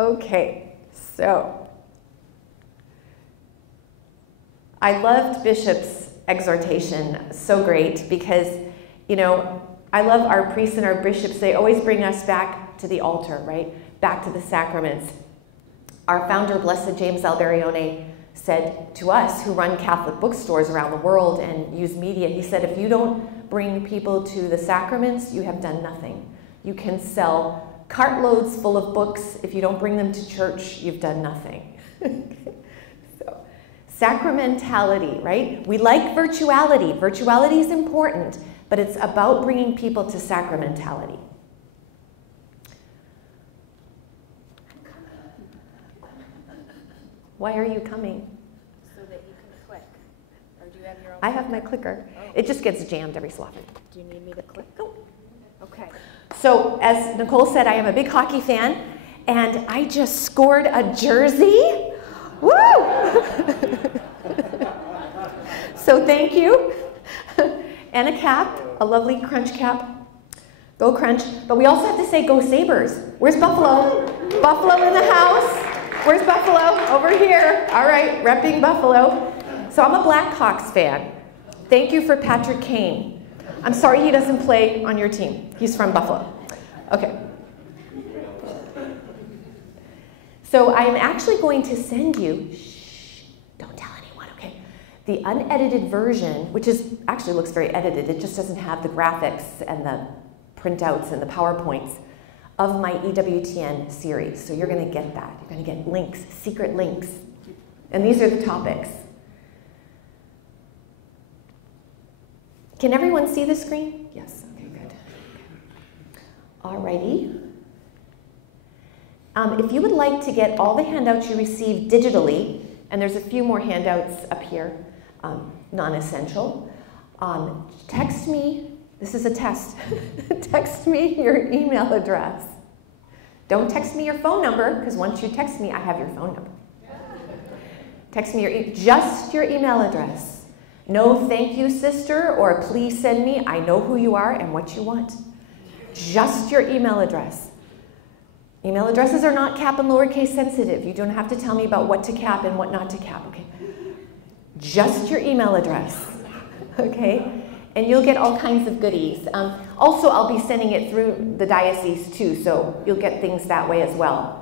Okay, so I loved Bishop's exhortation, so great, because, you know, I love our priests and our bishops. They always bring us back to the altar, right? Back to the sacraments. Our founder, Blessed James Alberione, said to us who run Catholic bookstores around the world and use media, he said, if you don't bring people to the sacraments, you have done nothing. You can sell cartloads full of books. If you don't bring them to church, you've done nothing. So, sacramentality, right? We like virtuality. Virtuality is important, but it's about bringing people to sacramentality. Why are you coming? So that you can click. Or do you have your own? I have my clicker. Oh. It just gets jammed every so often. Do you need me to click? No. Okay. So, as Nicole said, I am a big hockey fan, and I just scored a jersey. Woo! So thank you. And a cap, a lovely Crunch cap. Go Crunch. But we also have to say, go Sabres. Where's Buffalo? Buffalo in the house. Where's Buffalo? Over here. All right, repping Buffalo. So I'm a Blackhawks fan. Thank you for Patrick Kane. I'm sorry he doesn't play on your team. He's from Buffalo. Okay. So I'm actually going to send you, shh, don't tell anyone, okay? The unedited version, which is actually looks very edited. It just doesn't have the graphics and the printouts and the PowerPoints of my EWTN series. So you're going to get that. You're going to get links, secret links. And these are the topics. Can everyone see the screen? Yes, okay, good. Alrighty. If you would like to get all the handouts you received digitally, and there's a few more handouts up here, non-essential, text me. This is a test. Text me your email address. Don't text me your phone number, because once you text me, I have your phone number. Text me just your email address. No thank you, sister, or please send me. I know who you are and what you want. Just your email address. Email addresses are not cap and lowercase sensitive. You don't have to tell me about what to cap and what not to cap, okay? Just your email address, okay? And you'll get all kinds of goodies. Also, I'll be sending it through the diocese too, so you'll get things that way as well.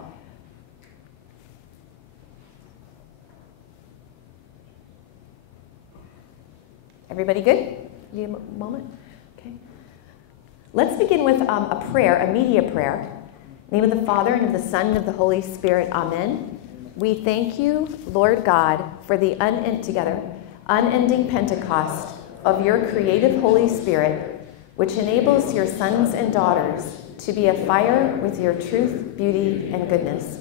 Everybody good? You need a moment? Okay. Let's begin with a prayer, a media prayer. In the name of the Father, and of the Son, and of the Holy Spirit. Amen. We thank you, Lord God, for the unending Pentecost of your creative Holy Spirit, which enables your sons and daughters to be afire with your truth, beauty, and goodness.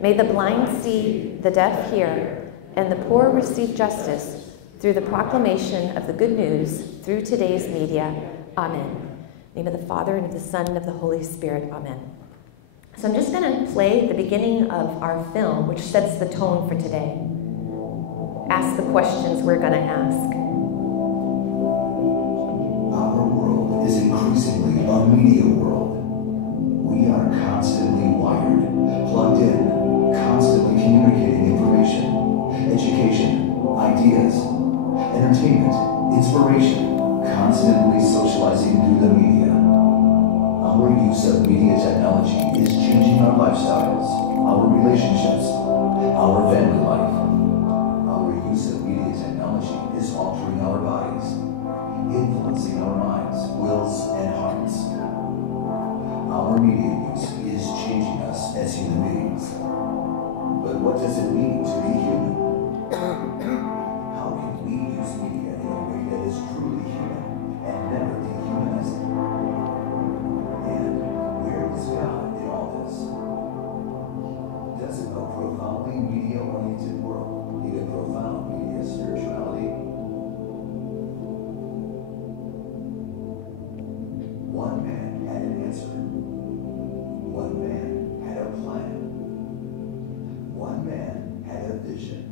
May the blind see, the deaf hear, and the poor receive justice through the proclamation of the good news through today's media. Amen. In the name of the Father, and of the Son, and of the Holy Spirit. Amen. So I'm just going to play the beginning of our film, which sets the tone for today. Ask the questions we're going to ask. Our world is increasingly a media world. We are constantly wired, plugged in, constantly communicating information, education, ideas, entertainment, inspiration, constantly socializing through the media. Our use of media technology is changing our lifestyles, our relationships, our family life. Our use of media technology is altering our bodies, influencing our minds, wills, and hearts. Our media use is changing us as human beings. But what does it mean to be human? How can we use media in a way that is truly human and never dehumanizing? And where is God in all this? Does a profoundly media-oriented world need a profound media spirituality? One man had an answer. One man had a plan. One man had a vision.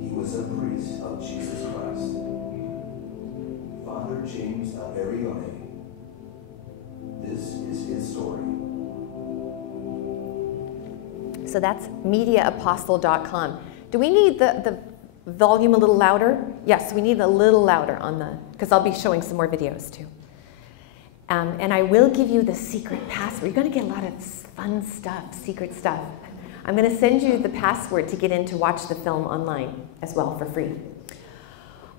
He was a priest of Jesus Christ. Father James Alberione. This is his story. So that's mediaapostle.com. Do we need the volume a little louder? Yes, we need a little louder on the, because I'll be showing some more videos too. And I will give you the secret password. You're going to get a lot of fun stuff, secret stuff. I'm going to send you the password to get in to watch the film online as well for free.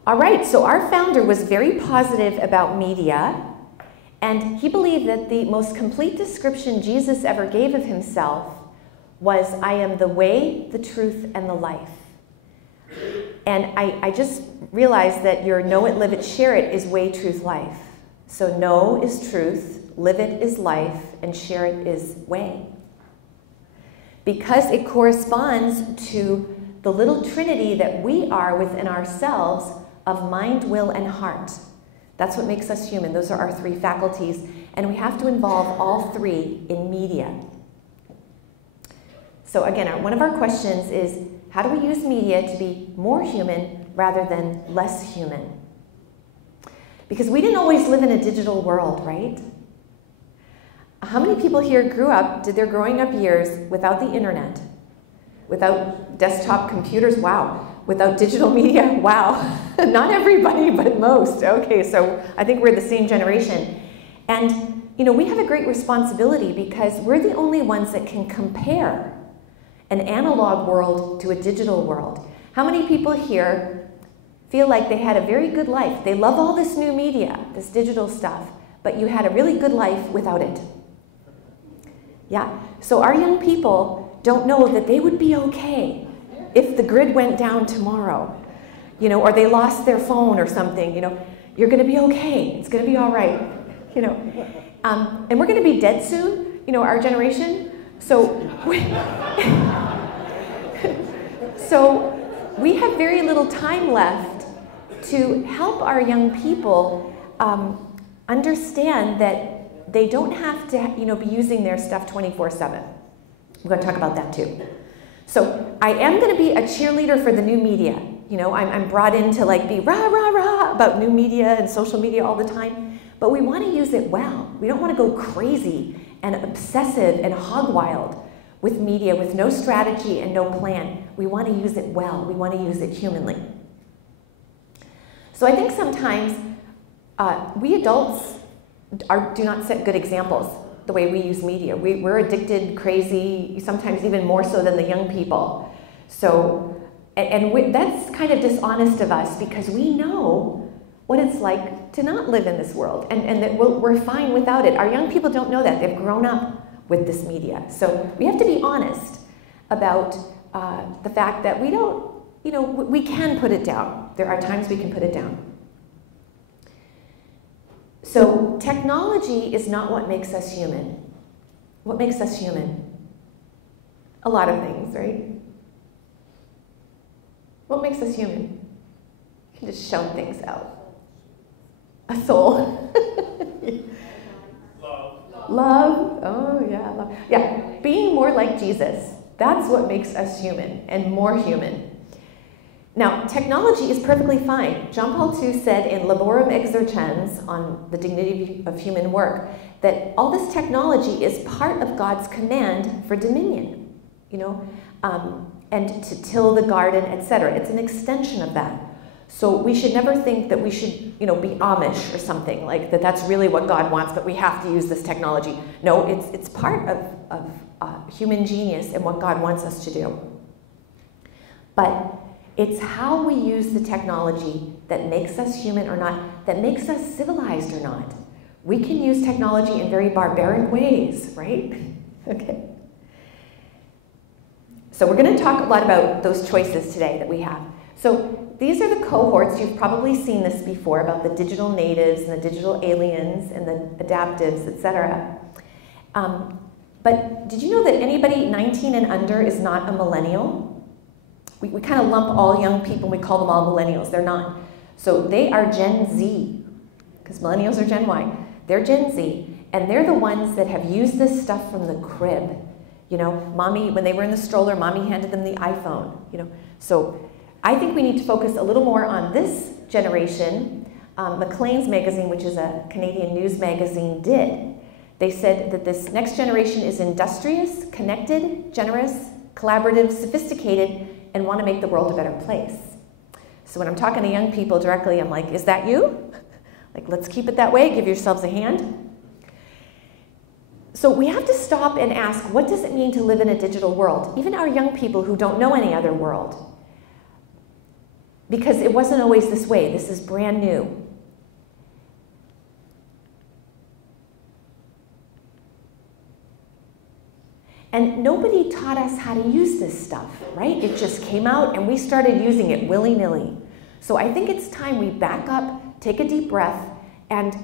All right, so our founder was very positive about media, and he believed that the most complete description Jesus ever gave of himself was, I am the way, the truth, and the life. And I just realized that your know it, live it, share it is way, truth, life. So know is truth, live it is life, and share it is way. Because it corresponds to the little trinity that we are within ourselves of mind, will, and heart. That's what makes us human. Those are our three faculties, and we have to involve all three in media. So again, one of our questions is, how do we use media to be more human rather than less human? Because we didn't always live in a digital world, right? How many people here did their growing up years without the internet? Without desktop computers? Wow. Without digital media? Wow. Not everybody, but most. Okay, so I think we're the same generation. And, we have a great responsibility because we're the only ones that can compare an analog world to a digital world. How many people here feel like they had a very good life? They love all this new media, this digital stuff, but you had a really good life without it. Yeah, so our young people don't know that they would be okay if the grid went down tomorrow, or they lost their phone or something, you're gonna be okay, it's gonna be all right, and we're gonna be dead soon, our generation, so we have very little time left to help our young people understand that they don't have to, be using their stuff 24/7. We're going to talk about that too. So I am going to be a cheerleader for the new media. I'm brought in to be rah, rah, rah about new media and social media all the time, but we want to use it well. We don't want to go crazy and obsessive and hog wild with media with no strategy and no plan. We want to use it well. We want to use it humanly. So I think sometimes we adults do not set good examples the way we use media. We're addicted, crazy, sometimes even more so than the young people. So, that's kind of dishonest of us because we know what it's like to not live in this world and that we're fine without it. Our young people don't know that. They've grown up with this media. So we have to be honest about the fact that we don't, we can put it down. There are times we can put it down. So technology is not what makes us human. What makes us human? A lot of things, right? What makes us human? You can just shout things out. A soul. Love. Oh, yeah, love. Yeah, being more like Jesus. That's what makes us human and more human. Now, technology is perfectly fine. John Paul II said in Laborem Exercens on the dignity of human work that all this technology is part of God's command for dominion, and to till the garden, etc. It's an extension of that. So we should never think that we should, be Amish or something, like that's really what God wants, but we have to use this technology. No, it's part of human genius and what God wants us to do. But it's how we use the technology that makes us human or not, that makes us civilized or not. We can use technology in very barbaric ways, right? Okay. So we're going to talk a lot about those choices today that we have. So these are the cohorts. You've probably seen this before about the digital natives and the digital aliens and the adaptives, etc. But did you know that anybody 19 and under is not a millennial? We kind of lump all young people and we call them all millennials. They're not. So they are Gen Z, because millennials are Gen Y. They're Gen Z, and they're the ones that have used this stuff from the crib. Mommy, when they were in the stroller, mommy handed them the iPhone. So I think we need to focus a little more on this generation. Maclean's magazine, which is a Canadian news magazine, did. They said that this next generation is industrious, connected, generous, collaborative, sophisticated, and want to make the world a better place. So when I'm talking to young people directly, I'm like, is that you? Like, let's keep it that way. Give yourselves a hand. So we have to stop and ask, what does it mean to live in a digital world? Even our young people who don't know any other world. Because it wasn't always this way. This is brand new. And nobody taught us how to use this stuff, right? It just came out and we started using it willy-nilly. So I think it's time we back up, take a deep breath, and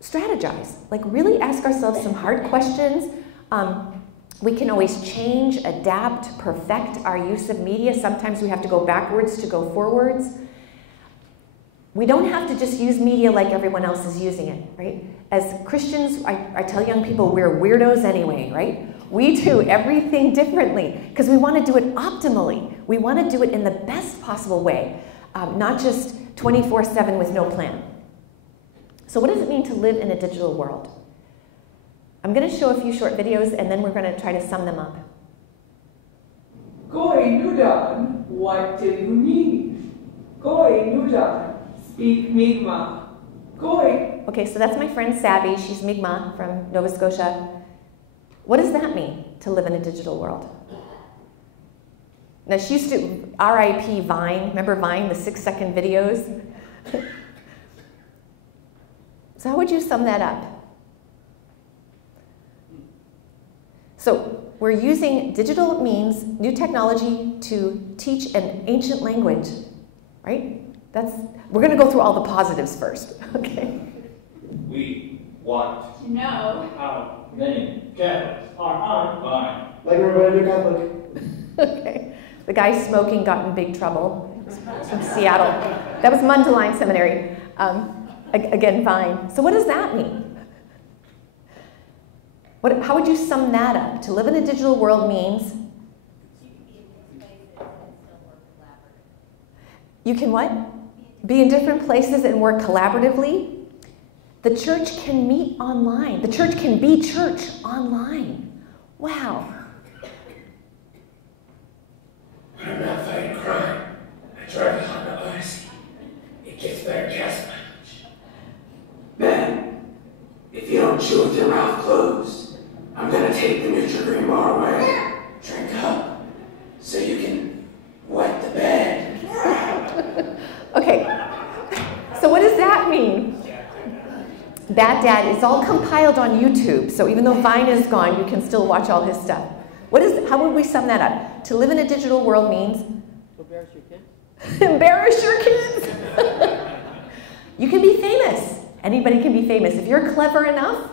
strategize. Like really ask ourselves some hard questions. We can always change, adapt, perfect our use of media. Sometimes we have to go backwards to go forwards. We don't have to just use media like everyone else is using it, right? As Christians, I tell young people we're weirdos anyway, right? We do everything differently because we want to do it optimally. We want to do it in the best possible way, not just 24/7 with no plan. So what does it mean to live in a digital world? I'm going to show a few short videos and then we're going to try to sum them up. Goy Nudan, what do you need? Goy Nudan, speak Mi'kmaq. Goy. Okay, so that's my friend Savvy. She's Mi'kmaq from Nova Scotia. What does that mean, to live in a digital world? Now, she used to RIP Vine. Remember Vine, the 6-second videos? So how would you sum that up? So we're using digital means, new technology, to teach an ancient language, right? We're going to go through all the positives first, okay? We want To know how many Catholics are online. Like everybody Catholic. Okay. The guy smoking got in big trouble. From Seattle. That was Mundelein Seminary. Again, Vine. So what does that mean? How would you sum that up? To live in a digital world means? You can what? Be in different places and work collaboratively. The church can meet online. The church can be church online. Wow. When I'm not fighting crime, I drive a Honda Odyssey. It gets better gas mileage. Ben, if you don't chew with your mouth closed, I'm gonna take the Nutri-Green bar away. Drink up, so you can wet the bed. Okay, so what does that mean? Bad Dad, it's all compiled on YouTube, so even though Vine is gone, you can still watch all his stuff. How would we sum that up? To live in a digital world means? Embarrass your kids. Embarrass your kids. You can be famous. Anybody can be famous. If you're clever enough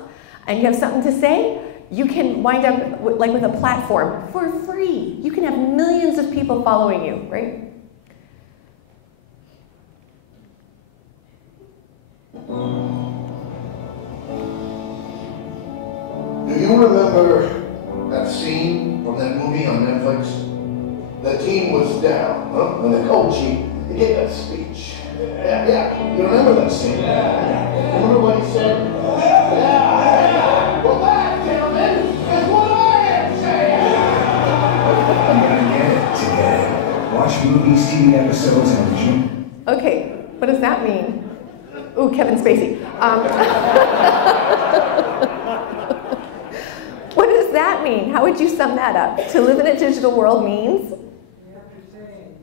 and you have something to say, you can wind up with a platform for free. You can have millions of people following you, right? Do you remember that scene from that movie on Netflix? The team was down, huh? And the coach, he gave that speech. Yeah. You remember that scene? Yeah. Remember what he said? Yeah. Well, that, gentlemen, is what I am saying. I'm gonna get it today. Watch movies, TV episodes, and June. Okay, what does that mean? Ooh, Kevin Spacey. What does that mean? How would you sum that up? To live in a digital world means? Be entertained.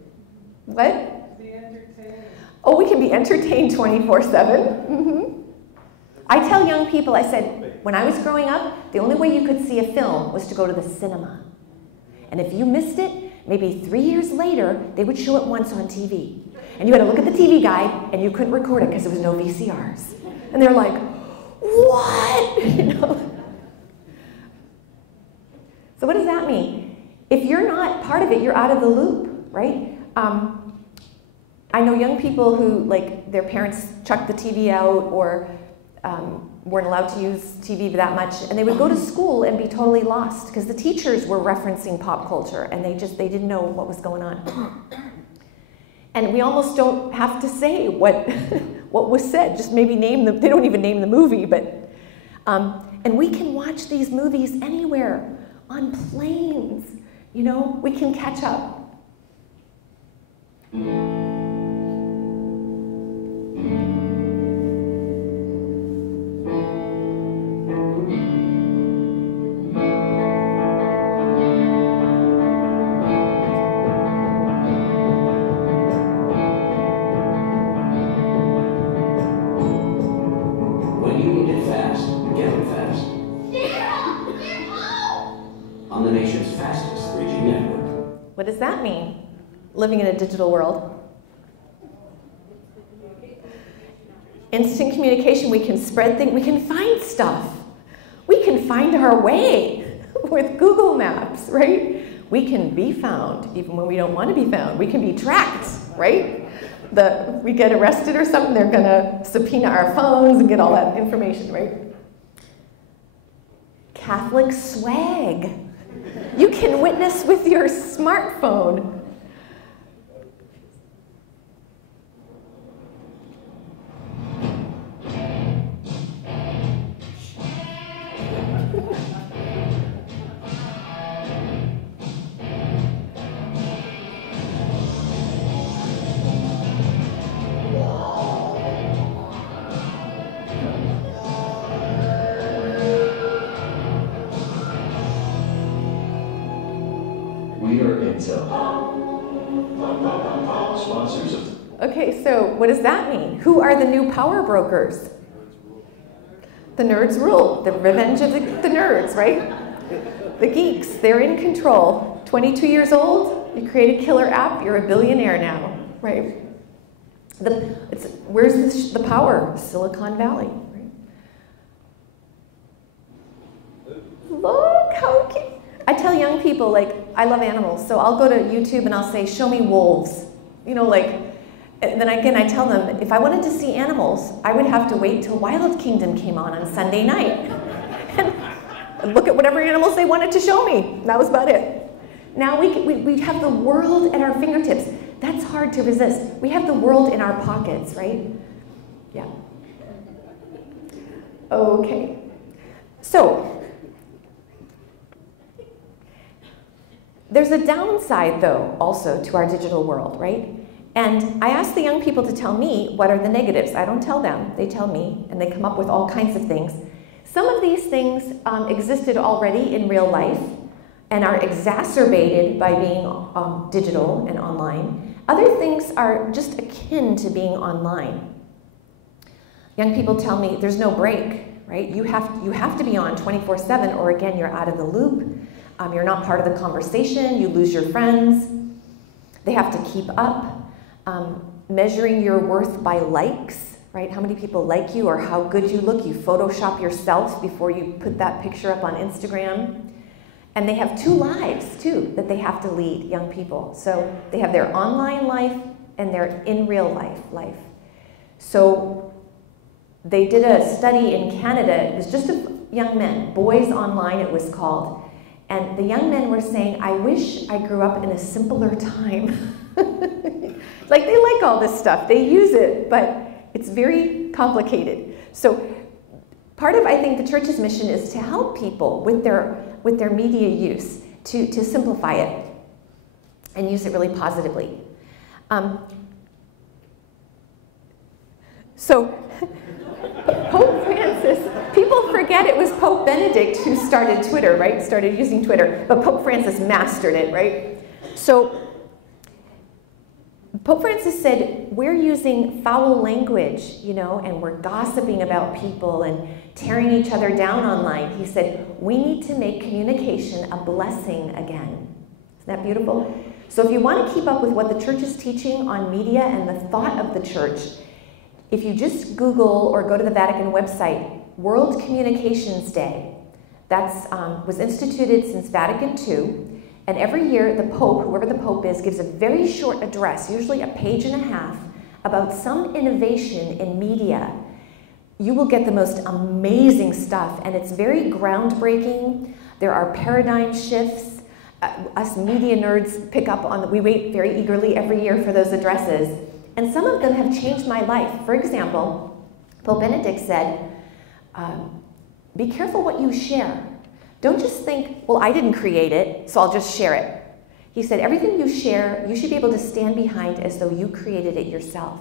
What? Be entertained. Oh, we can be entertained 24/7. Mm-hmm. I tell young people, I said, when I was growing up, the only way you could see a film was to go to the cinema. And if you missed it, maybe 3 years later, they would show it once on TV. And you had to look at the TV guide, and you couldn't record it because there was no VCRs. And they're like, what? You know? So what does that mean? If you're not part of it, you're out of the loop, right? I know young people who, like, their parents chucked the TV out or weren't allowed to use TV that much, and they would go to school and be totally lost because the teachers were referencing pop culture and they didn't know what was going on. And we almost don't have to say what was said, just maybe name them. They don't even name the movie, but, and we can watch these movies anywhere, on planes, you know, we can catch up. When you need it fast, get it fast. On the nation's fastest 3G network. What does that mean, living in a digital world? Instant communication, we can spread things, we can find stuff. We can find our way with Google Maps, right? We can be found even when we don't want to be found. We can be tracked, right? We get arrested or something, they're gonna subpoena our phones and get all that information, right? Catholic swag. You can witness with your smartphone. We are Intel. Sponsors of... Okay, so what does that mean? Who are the new power brokers? The nerds rule. The revenge of the nerds, right? The geeks, they're in control. 22 years old, you create a killer app, you're a billionaire now, right? Where's the power? Silicon Valley, right? Look how cute. I tell young people, like, I love animals, so I'll go to YouTube and I'll say, show me wolves. You know, like, and then again, I tell them, if I wanted to see animals, I would have to wait till Wild Kingdom came on Sunday night. And look at whatever animals they wanted to show me. That was about it. Now we have the world at our fingertips. That's hard to resist. We have the world in our pockets, right? Yeah. Okay. So, there's a downside, though, also to our digital world, right? And I ask the young people to tell me what are the negatives. I don't tell them, they tell me, and they come up with all kinds of things. Some of these things existed already in real life and are exacerbated by being digital and online. Other things are just akin to being online. Young people tell me there's no break, right? You have to be on 24/7 or again, you're out of the loop. You're not part of the conversation, you lose your friends. They have to keep up. Measuring your worth by likes, right? How many people like you or how good you look. You Photoshop yourself before you put that picture up on Instagram. And they have two lives, too, that they have to lead, young people. So they have their online life and their in real life. So they did a study in Canada. It was just of young men, Boys Online it was called. And the young men were saying, I wish I grew up in a simpler time. Like, they like all this stuff. They use it, but it's very complicated. So part of, I think, the church's mission is to help people with their media use, to simplify it and use it really positively. So Pope Francis, people forget it was Pope Benedict who started Twitter, right? Started using Twitter, but Pope Francis mastered it, right? So Pope Francis said, we're using foul language, you know, and we're gossiping about people and tearing each other down online. He said, we need to make communication a blessing again. Isn't that beautiful? So if you want to keep up with what the church is teaching on media and the thought of the church, if you just Google or go to the Vatican website, World Communications Day, that was instituted since Vatican II. And every year, the Pope, whoever the Pope is, gives a very short address, usually a page and a half, about some innovation in media. You will get the most amazing stuff, and it's very groundbreaking. There are paradigm shifts. Us media nerds pick up on we wait very eagerly every year for those addresses. And some of them have changed my life. For example, Pope Benedict said, be careful what you share. Don't just think, well, I didn't create it, so I'll just share it. He said, everything you share, you should be able to stand behind as though you created it yourself.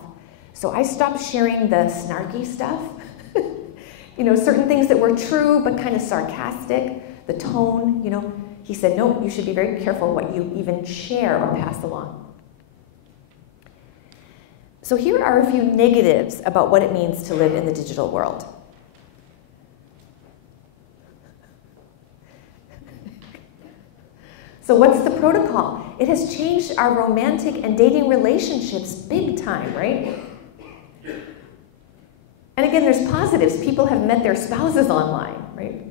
So I stopped sharing the snarky stuff, you know, certain things that were true but kind of sarcastic, the tone, you know. He said, no, you should be very careful what you even share or pass along. So here are a few negatives about what it means to live in the digital world. So what's the protocol? It has changed our romantic and dating relationships big time, right? And again, there's positives. People have met their spouses online, right?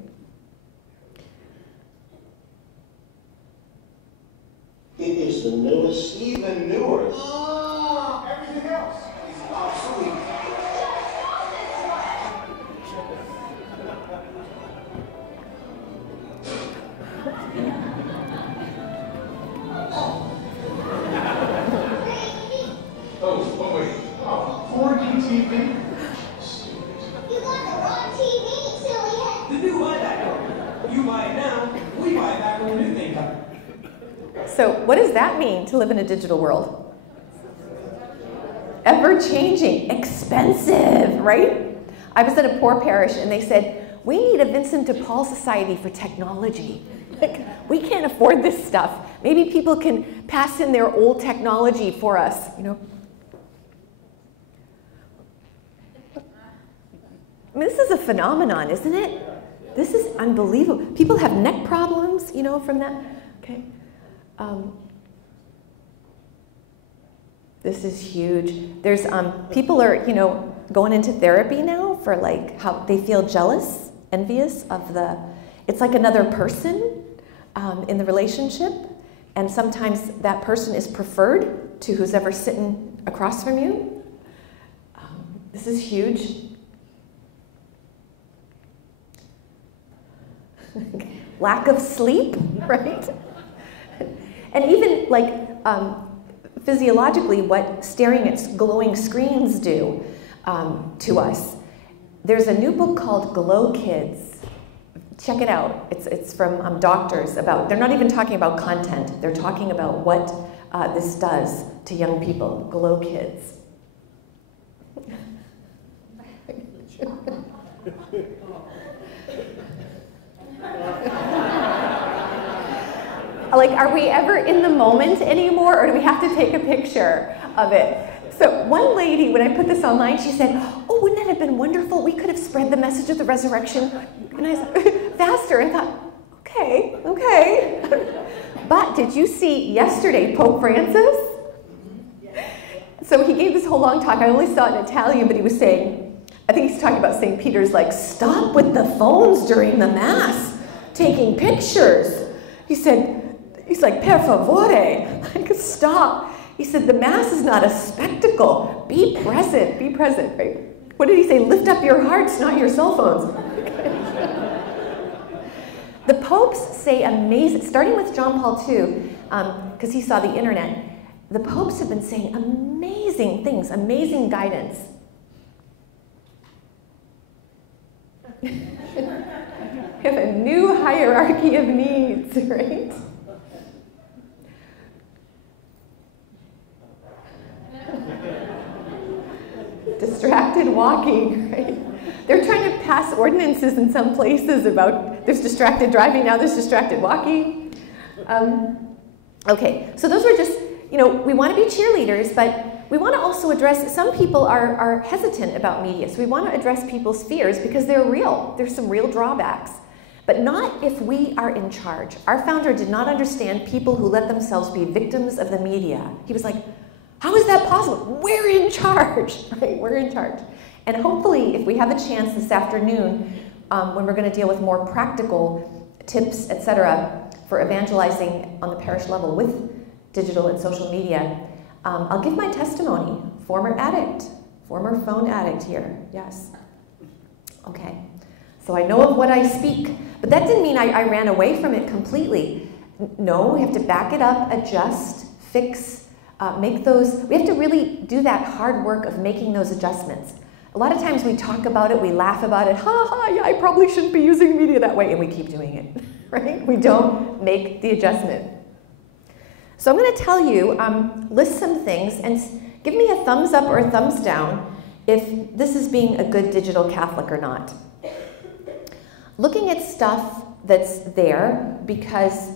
It is the newest, even newer. Everything else is obsolete. Oh, wait. 4D TV? You got the wrong TV, silly head. The new iPad. You buy it now, we buy it back when the new thing comes. So what does that mean to live in a digital world? Ever-changing, expensive, right? I was at a poor parish and they said, we need a Vincent de Paul Society for technology. Like, we can't afford this stuff. Maybe people can pass in their old technology for us, you know. I mean, this is a phenomenon, isn't it? This is unbelievable. People have neck problems, you know, from that. Okay. This is huge. There's people are, you know, going into therapy now for like how they feel jealous, envious of the. It's like another person in the relationship, and sometimes that person is preferred to who's ever sitting across from you. This is huge. Lack of sleep, right? And even like physiologically, what staring at glowing screens do to us. There's a new book called Glow Kids. Check it out. It's from doctors about, they're not even talking about content. They're talking about what this does to young people. Glow Kids. Like, are we ever in the moment anymore, or do we have to take a picture of it? So one lady, when I put this online, she said, oh, wouldn't that have been wonderful? We could have spread the message of the resurrection. And I said, faster. And I thought, okay. But did you see yesterday Pope Francis? So he gave this whole long talk. I only saw it in Italian, but he was saying, I think he's talking about St. Peter's, like, stop with the phones during the Mass, taking pictures. He's like, per favore, like, stop. He said, the Mass is not a spectacle. Be present, right? What did he say? Lift up your hearts, not your cell phones. The popes say amazing, starting with John Paul II, because he saw the internet, the popes have been saying amazing things, amazing guidance. We have a new hierarchy of needs, right? Distracted walking, right? They're trying to pass ordinances in some places about there's distracted driving, now there's distracted walking. Okay, so those were just, you know, we want to be cheerleaders, but we want to also address, some people are hesitant about media, so we want to address people's fears because they're real. There's some real drawbacks, but not if we are in charge. Our founder did not understand people who let themselves be victims of the media. He was like, how is that possible? We're in charge, right? We're in charge. And hopefully, if we have a chance this afternoon, when we're going to deal with more practical tips, etc., for evangelizing on the parish level with digital and social media, I'll give my testimony. Former addict, former phone addict here, yes. Okay, so I know of what I speak, but that didn't mean I ran away from it completely. No, we have to back it up, adjust, fix, make those, we have to really do that hard work of making those adjustments. A lot of times we talk about it, we laugh about it, ha ha, yeah, I probably shouldn't be using media that way, and we keep doing it, right? We don't make the adjustment. So I'm going to tell you, list some things, and give me a thumbs up or a thumbs down if this is being a good digital Catholic or not. Looking at stuff that's there because,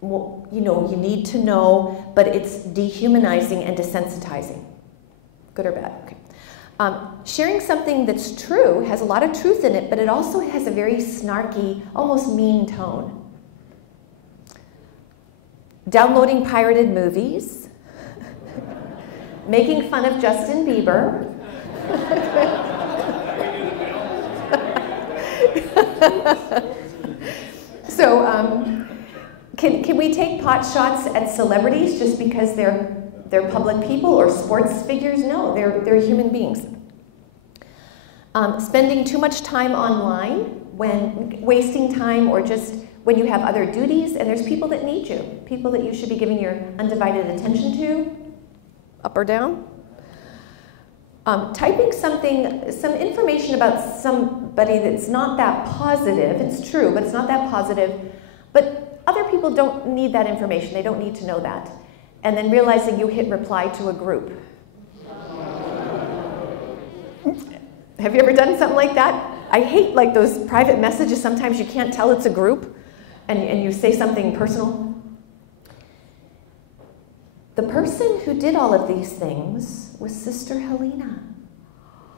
well, you know, you need to know, but it's dehumanizing and desensitizing. Good or bad? Okay. Sharing something that's true has a lot of truth in it, but it also has a very snarky, almost mean tone. Downloading pirated movies, making fun of Justin Bieber, so can we take pot shots at celebrities just because they're public people or sports figures? No, they're human beings. Spending too much time online, when wasting time, or just when you have other duties, and there's people that need you, people that you should be giving your undivided attention to, up or down. Typing some information about somebody that's not that positive. It's true, but it's not that positive. But other people don't need that information. They don't need to know that. And then realizing you hit reply to a group. Have you ever done something like that? I hate like those private messages. Sometimes you can't tell it's a group, and you say something personal. The person who did all of these things was Sister Helena.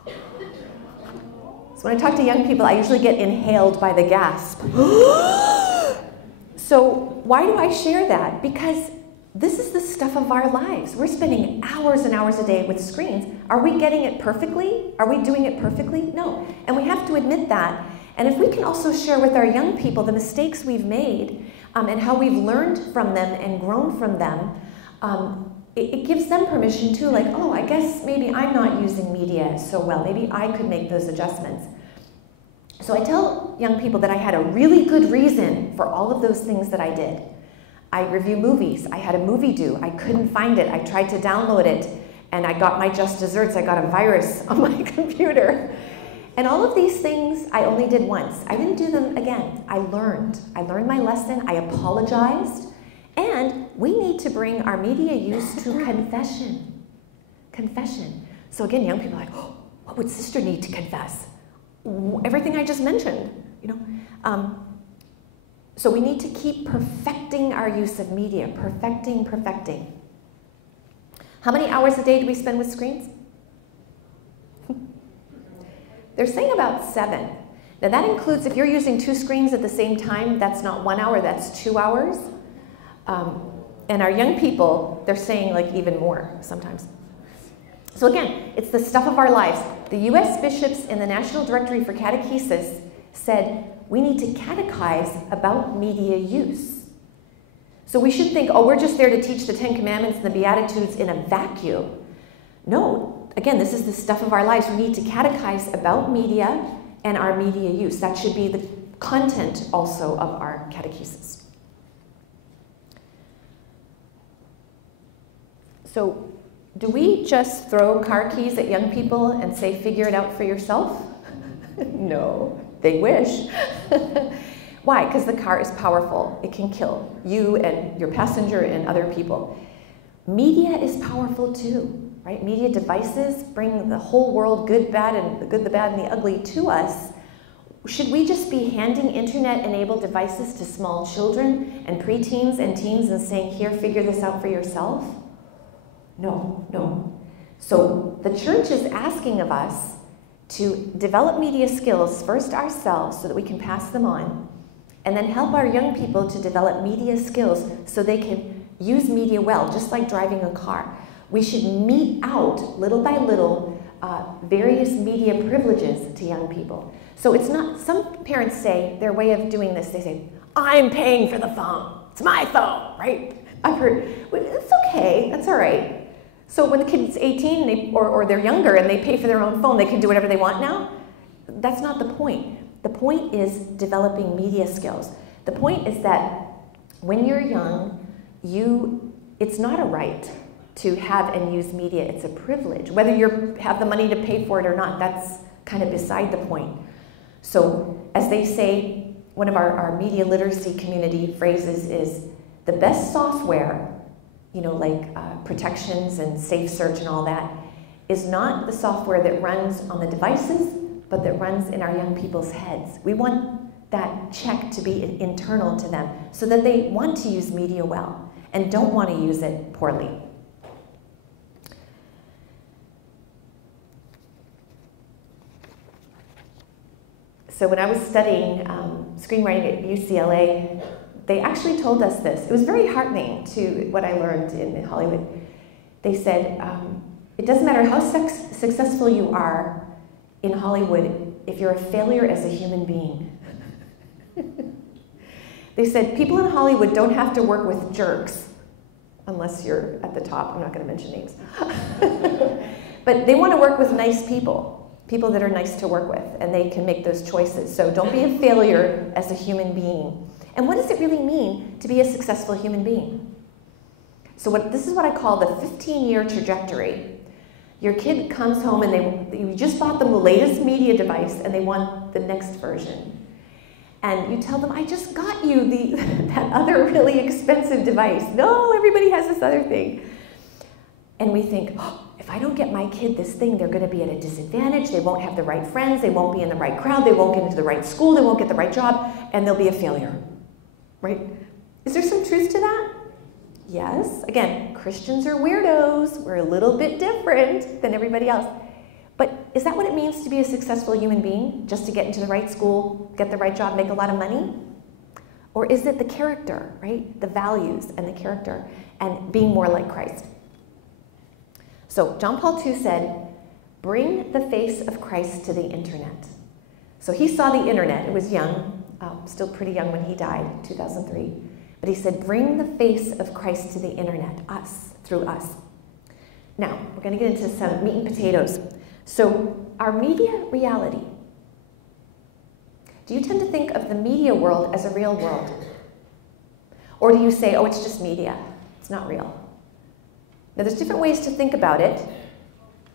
So when I talk to young people, I usually get inhaled by the gasp. So why do I share that? Because this is the stuff of our lives. We're spending hours and hours a day with screens. Are we getting it perfectly? Are we doing it perfectly? No. And we have to admit that. And if we can also share with our young people the mistakes we've made and how we've learned from them and grown from them, it gives them permission too, like, oh, I guess maybe I'm not using media so well. Maybe I could make those adjustments. So I tell young people that I had a really good reason for all of those things that I did. I review movies. I had a movie due. I couldn't find it. I tried to download it, and I got my just desserts. I got a virus on my computer. And all of these things I only did once. I didn't do them again. I learned. I learned my lesson. I apologized. And we need to bring our media use to confession. Confession. So again, young people are like, oh, what would Sister need to confess? Everything I just mentioned, you know. So we need to keep perfecting our use of media, perfecting. How many hours a day do we spend with screens? They're saying about 7. Now that includes, if you're using 2 screens at the same time, that's not 1 hour, that's 2 hours. And our young people, they're saying like even more sometimes. So again, it's the stuff of our lives. The U.S. bishops in the National Directory for Catechesis said, we need to catechize about media use. So we should think, oh, we're just there to teach the 10 Commandments and the Beatitudes in a vacuum. No, again, this is the stuff of our lives. We need to catechize about media and our media use. That should be the content also of our catechesis. So do we just throw car keys at young people and say, figure it out for yourself? No. They wish. Why? Because the car is powerful. It can kill you and your passenger and other people. Media is powerful too, right? Media devices bring the whole world, good, bad, and the good, the bad, and the ugly to us. Should we just be handing internet-enabled devices to small children and preteens and teens and saying, here, figure this out for yourself? No, no. So the church is asking of us to develop media skills first ourselves so that we can pass them on, and then help our young people to develop media skills so they can use media well, just like driving a car. We should mete out, little by little, various media privileges to young people. So it's not, some parents say, their way of doing this, they say, I'm paying for the phone. It's my phone, right? I've heard, well, it's okay, that's all right. So when the kid's 18 or they're younger and they pay for their own phone, they can do whatever they want now? That's not the point. The point is developing media skills. The point is that when you're young, it's not a right. to have and use media. It's a privilege. Whether you have the money to pay for it or not, that's kind of beside the point. So as they say, one of our media literacy community phrases is the best software, like protections and safe search and all that, is not the software that runs on the devices, but that runs in our young people's heads. We want that check to be internal to them so that they want to use media well and don't want to use it poorly. So when I was studying screenwriting at UCLA, they actually told us this. It was very heartening to what I learned in Hollywood. They said, it doesn't matter how successful you are in Hollywood if you're a failure as a human being. They said people in Hollywood don't have to work with jerks unless you're at the top. I'm not going to mention names. But they want to work with nice people, people that are nice to work with, and they can make those choices. So don't be a failure as a human being. And what does it really mean to be a successful human being? So this is what I call the 15-year trajectory. Your kid comes home and you just bought them the latest media device and they want the next version. And you tell them, I just got you that other really expensive device. No, everybody has this other thing. And we think, oh, if I don't get my kid this thing, they're going to be at a disadvantage. They won't have the right friends. They won't be in the right crowd. They won't get into the right school. They won't get the right job. And they'll be a failure. Right? Is there some truth to that? Yes. Again, Christians are weirdos. We're a little bit different than everybody else. But is that what it means to be a successful human being? Just to get into the right school, get the right job, make a lot of money? Or is it the character, right? The values and the character and being more like Christ? So John Paul II said, bring the face of Christ to the internet. So he saw the internet. It was young, still pretty young when he died, 2003. But he said, bring the face of Christ to the internet, us, through us. Now, we're going to get into some meat and potatoes. So our media reality. Do you tend to think of the media world as a real world? Or do you say, oh, it's just media, it's not real? Now, there's different ways to think about it,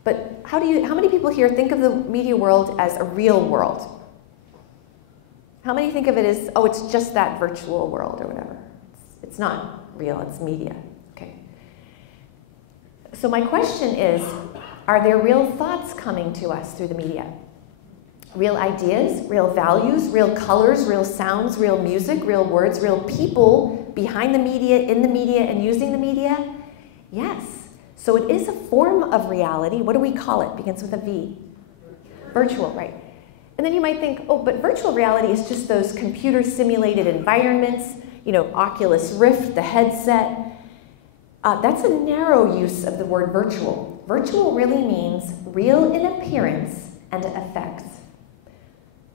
but how many people here think of the media world as a real world? How many think of it as, oh, it's just that virtual world or whatever? It's not real, it's media. Okay. So my question is, are there real thoughts coming to us through the media? Real ideas, real values, real colors, real sounds, real music, real words, real people behind the media, in the media, and using the media? Yes. So it is a form of reality. What do we call it? Begins with a V. Virtual, right. And then you might think, oh, but virtual reality is just those computer-simulated environments, Oculus Rift, the headset. That's a narrow use of the word virtual. Virtual really means real in appearance and effects.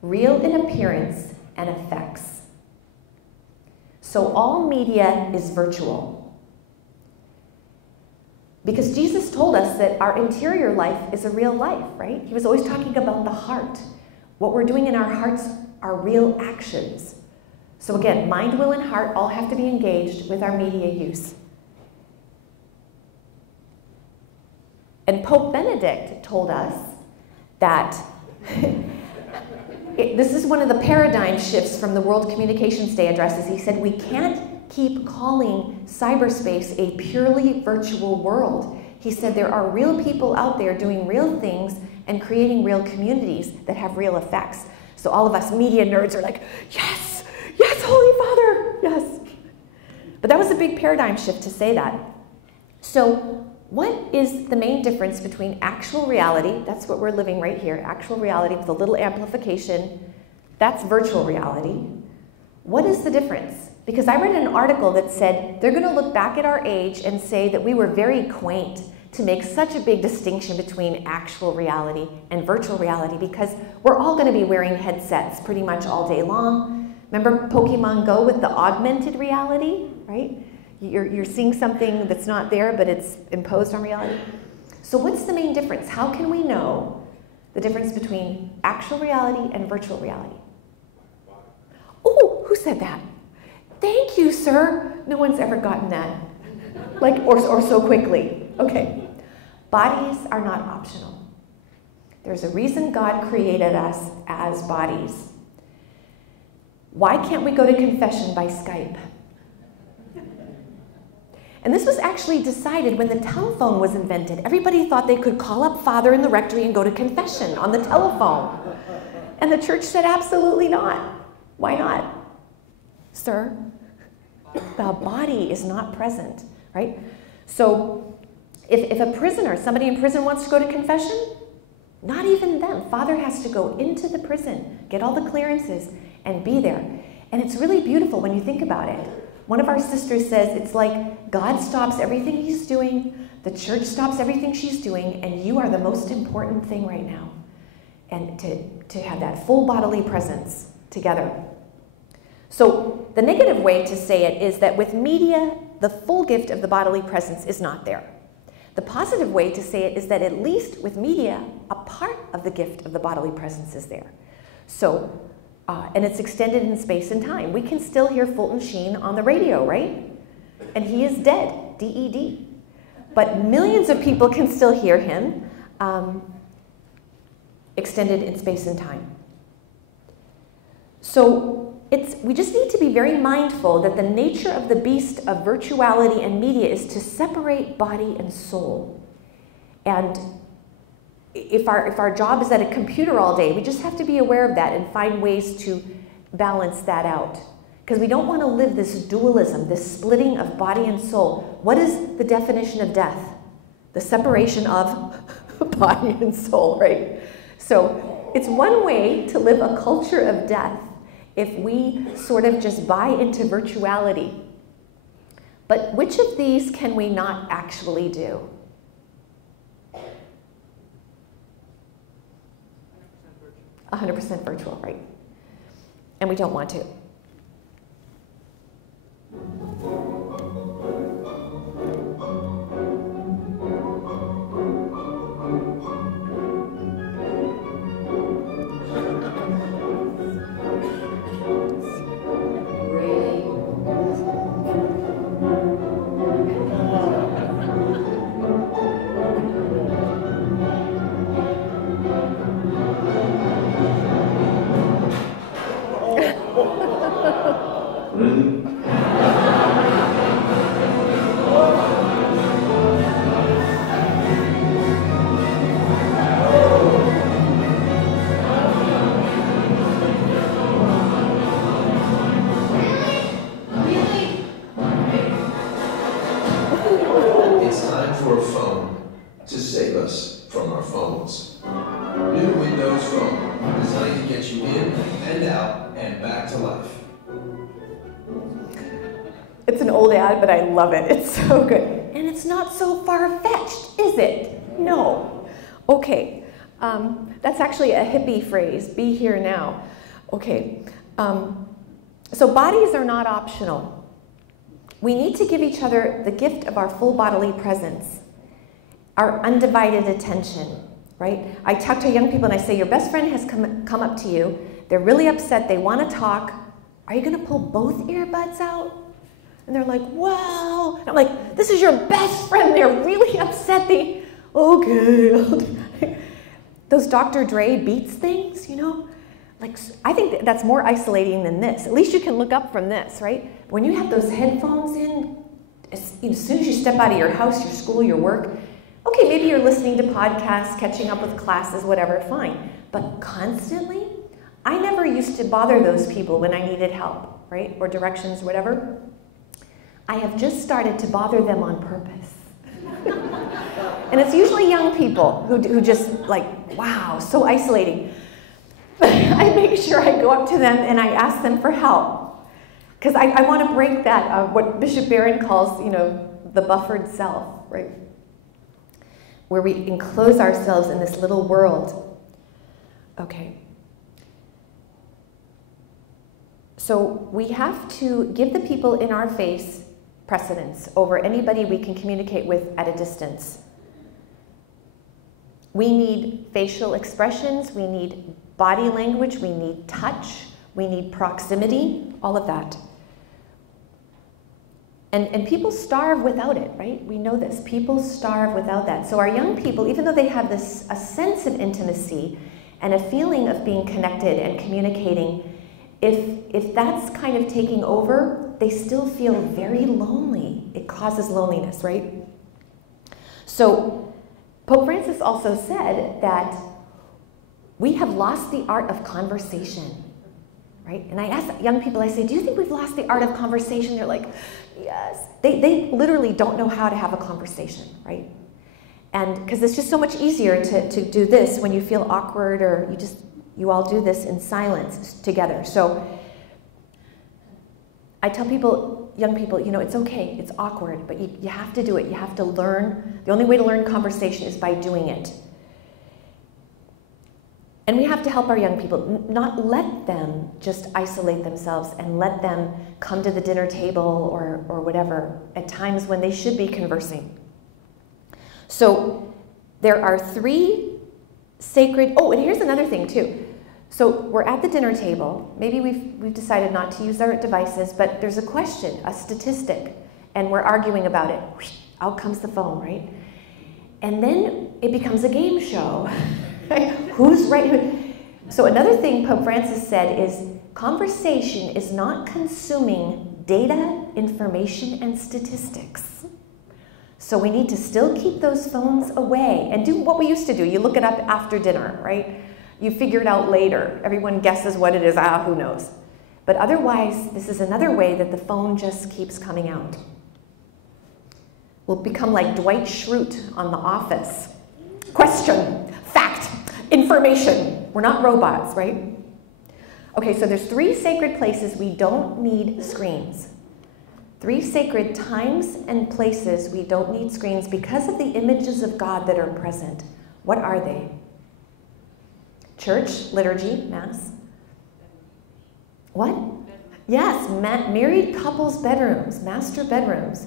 Real in appearance and effects. So all media is virtual. Because Jesus told us that our interior life is a real life, right? He was always talking about the heart. What we're doing in our hearts are real actions. So again, mind, will, and heart all have to be engaged with our media use. And Pope Benedict told us that this is one of the paradigm shifts from the World Communications Day addresses. He said, we can't keep calling cyberspace a purely virtual world. He said there are real people out there doing real things and creating real communities that have real effects. So all of us media nerds are like, yes, yes, Holy Father, yes. But that was a big paradigm shift to say that. So what is the main difference between actual reality, that's what we're living right here, actual reality with a little amplification, that's virtual reality. What is the difference? Because I read an article that said they're going to look back at our age and say that we were very quaint to make such a big distinction between actual reality and virtual reality because we're all going to be wearing headsets pretty much all day long. Remember Pokemon Go with the augmented reality, right? You're seeing something that's not there, but it's imposed on reality. So what's the main difference? How can we know the difference between actual reality and virtual reality? Oh, who said that? Thank you, sir. No one's ever gotten that, or so quickly. Okay. Bodies are not optional. There's a reason God created us as bodies. Why can't we go to confession by Skype? And this was actually decided when the telephone was invented. Everybody thought they could call up Father in the rectory and go to confession on the telephone. And the church said, absolutely not. Why not? Sir, the body is not present, right? So if a prisoner, somebody in prison wants to go to confession, not even them. Father has to go into the prison, get all the clearances, and be there. And it's really beautiful when you think about it. One of our sisters says it's like God stops everything he's doing, the church stops everything she's doing, and you are the most important thing right now. And to have that full bodily presence together. So the negative way to say it is that with media, the full gift of the bodily presence is not there. The positive way to say it is that at least with media, a part of the gift of the bodily presence is there. So, and it's extended in space and time. We can still hear Fulton Sheen on the radio, right? And he is dead, D-E-D. But millions of people can still hear him, extended in space and time. So we just need to be very mindful that the nature of the beast of virtuality and media is to separate body and soul. And if our job is at a computer all day, we just have to be aware of that and find ways to balance that out. Because we don't want to live this dualism, this splitting of body and soul. What is the definition of death? The separation of body and soul, right? So it's one way to live a culture of death if we sort of just buy into virtuality. But which of these can we not actually do? 100% virtual, right? And we don't want to. It's an old ad, but I love it. It's so good. And it's not so far-fetched, is it? No. Okay. That's actually a hippie phrase, be here now. Okay. So bodies are not optional. We need to give each other the gift of our full bodily presence, our undivided attention, right? I talk to young people and I say, your best friend has come up to you. They're really upset. They want to talk. Are you going to pull both earbuds out? And they're like, well, and I'm like, this is your best friend. They're really upset. Okay. Those Dr. Dre Beats things, you know? Like, I think that's more isolating than this. At least you can look up from this, right? When you have those headphones in, as soon as you step out of your house, your school, your work, okay, maybe you're listening to podcasts, catching up with classes, whatever, fine. But constantly, I never used to bother those people when I needed help, right? Or directions, whatever. I have just started to bother them on purpose. And it's usually young people who just like, wow, so isolating. I make sure I go up to them and I ask them for help. Because I want to break that, what Bishop Barron calls, the buffered self, right? Where we enclose ourselves in this little world. Okay. So we have to give the people in our face precedence over anybody we can communicate with at a distance. We need facial expressions, we need body language, we need touch, we need proximity, all of that. And people starve without it, right? We know this. People starve without that. So our young people, even though they have a sense of intimacy and a feeling of being connected and communicating, if that's kind of taking over, they still feel very lonely. It causes loneliness, right? So Pope Francis also said that we have lost the art of conversation, right? And I ask young people, I say, do you think we've lost the art of conversation? They're like, yes. They literally don't know how to have a conversation, right? And because it's just so much easier to do this when you feel awkward, or you all do this in silence together. So I tell people, young people, it's okay, it's awkward, but you have to do it. You have to learn. The only way to learn conversation is by doing it. And we have to help our young people, not let them just isolate themselves and let them come to the dinner table or whatever at times when they should be conversing. So there are 3 sacred, and here's another thing too. So we're at the dinner table. Maybe we've decided not to use our devices, but there's a question, a statistic, and we're arguing about it. Out comes the phone, right? And then it becomes a game show. Who's right? So another thing Pope Francis said is conversation is not consuming data, information, and statistics. So we need to still keep those phones away and do what we used to do. You look it up after dinner, right? You figure it out later. Everyone guesses what it is. Who knows? But otherwise, this is another way that the phone just keeps coming out. We'll become like Dwight Schrute on The Office. Question, fact, information. We're not robots, right? Okay, so there's 3 sacred places we don't need screens. 3 sacred times and places we don't need screens because of the images of God that are present. What are they? Church, liturgy, Mass. What? Yes, married couples' bedrooms, master bedrooms.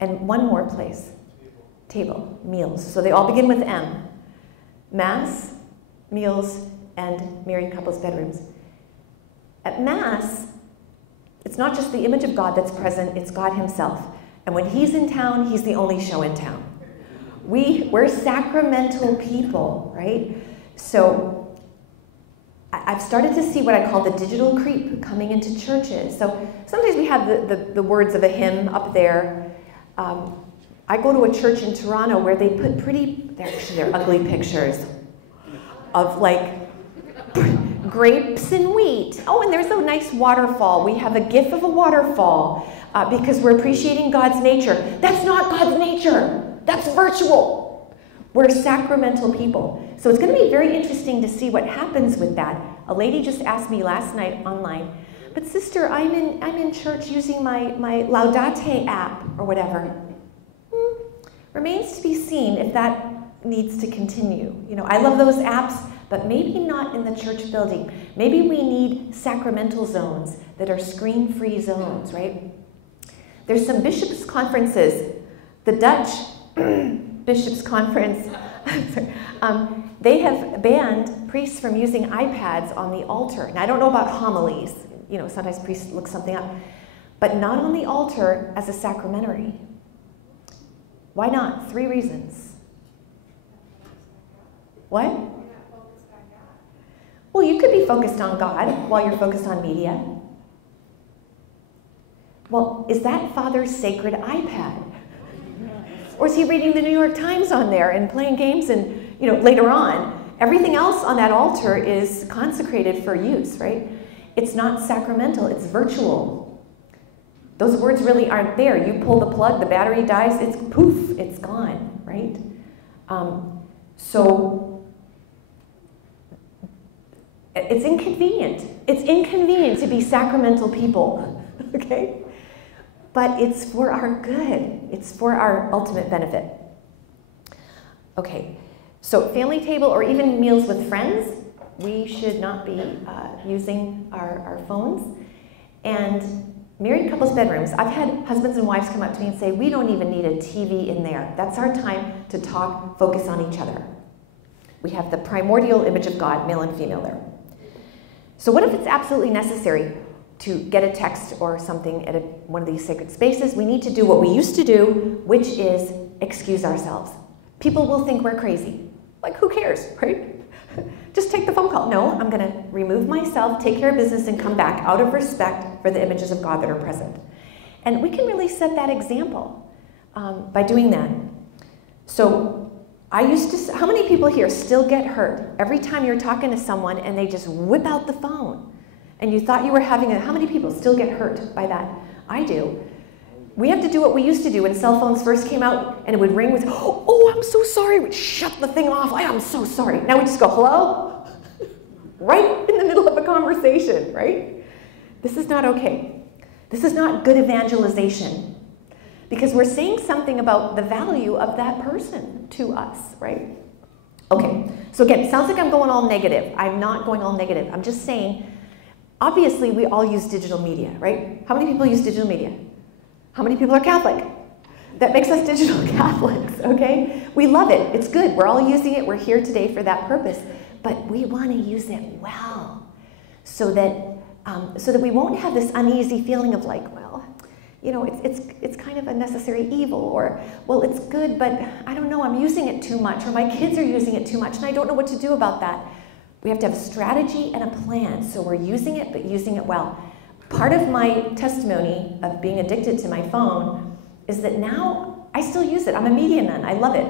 And one more place. Table, meals. So they all begin with M. Mass, meals, and married couples' bedrooms. At Mass, it's not just the image of God that's present, it's God himself. And when he's in town, he's the only show in town. We're sacramental people, right? So I've started to see what I call the digital creep coming into churches. So sometimes we have the words of a hymn up there. I go to a church in Toronto where they put they're ugly pictures of like grapes and wheat. Oh, and there's a nice waterfall. We have a gif of a waterfall because we're appreciating God's nature. That's not God's nature. That's virtual. We're sacramental people. So it's going to be very interesting to see what happens with that. A lady just asked me last night online, but sister, I'm in church using my Laudate app or whatever. Remains to be seen if that needs to continue. I love those apps, but maybe not in the church building. Maybe we need sacramental zones that are screen-free zones, right? There's some bishops' conferences. The Dutch bishops' conference, they have banned priests from using iPads on the altar. And I don't know about homilies. Sometimes priests look something up. But not on the altar as a sacramentary. Why not? 3 reasons. What? Well, you could be focused on God while you're focused on media. Well, is that Father's sacred iPad? Or is he reading the New York Times on there and playing games and, later on? Everything else on that altar is consecrated for use, right? It's not sacramental, it's virtual. Those words really aren't there. You pull the plug, the battery dies, it's poof, it's gone, right? So it's inconvenient. It's inconvenient to be sacramental people, okay? But it's for our good. It's for our ultimate benefit. Okay, so family table or even meals with friends, we should not be using our phones. And married couples' bedrooms. I've had husbands and wives come up to me and say, we don't even need a TV in there. That's our time to talk, focus on each other. We have the primordial image of God, male and female there. So what if it's absolutely necessary? to get a text or something at one of these sacred spaces, we need to do what we used to do, which is excuse ourselves. People will think we're crazy. Like, who cares, right? Just take the phone call. No, I'm going to remove myself, take care of business, and come back out of respect for the images of God that are present. And we can really set that example by doing that. So I used to, how many people here still get hurt every time you're talking to someone and they just whip out the phone and you thought you were having how many people still get hurt by that? I do. We have to do what we used to do when cell phones first came out, and it would ring with, oh, I'm so sorry. We'd shut the thing off. I'm so sorry. Now we just go, hello? Right in the middle of a conversation, right? This is not okay. This is not good evangelization, because we're saying something about the value of that person to us, right? Okay, so again, it sounds like I'm going all negative. I'm not going all negative. I'm just saying, obviously, we all use digital media, right? How many people use digital media? How many people are Catholic? That makes us digital Catholics, okay? We love it. It's good. We're all using it. We're here today for that purpose. But we want to use it well so that we won't have this uneasy feeling of like, well, you know, it's kind of a necessary evil, or, well, it's good, but I don't know, I'm using it too much, or my kids are using it too much, and I don't know what to do about that. We have to have a strategy and a plan, so we're using it, but using it well. Part of my testimony of being addicted to my phone is that now I still use it. I'm a media nun. I love it.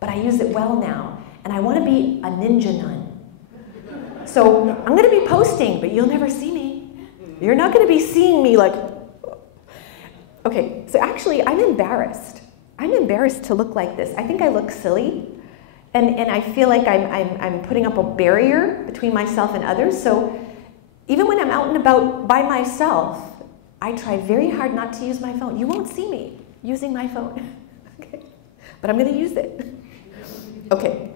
But I use it well now. And I want to be a ninja nun. So I'm going to be posting, but you'll never see me. You're not going to be seeing me like... Okay, so actually I'm embarrassed. I'm embarrassed to look like this. I think I look silly. And I feel like I'm putting up a barrier between myself and others. So even when I'm out and about by myself, I try very hard not to use my phone. You won't see me using my phone, okay? But I'm going to use it. Okay.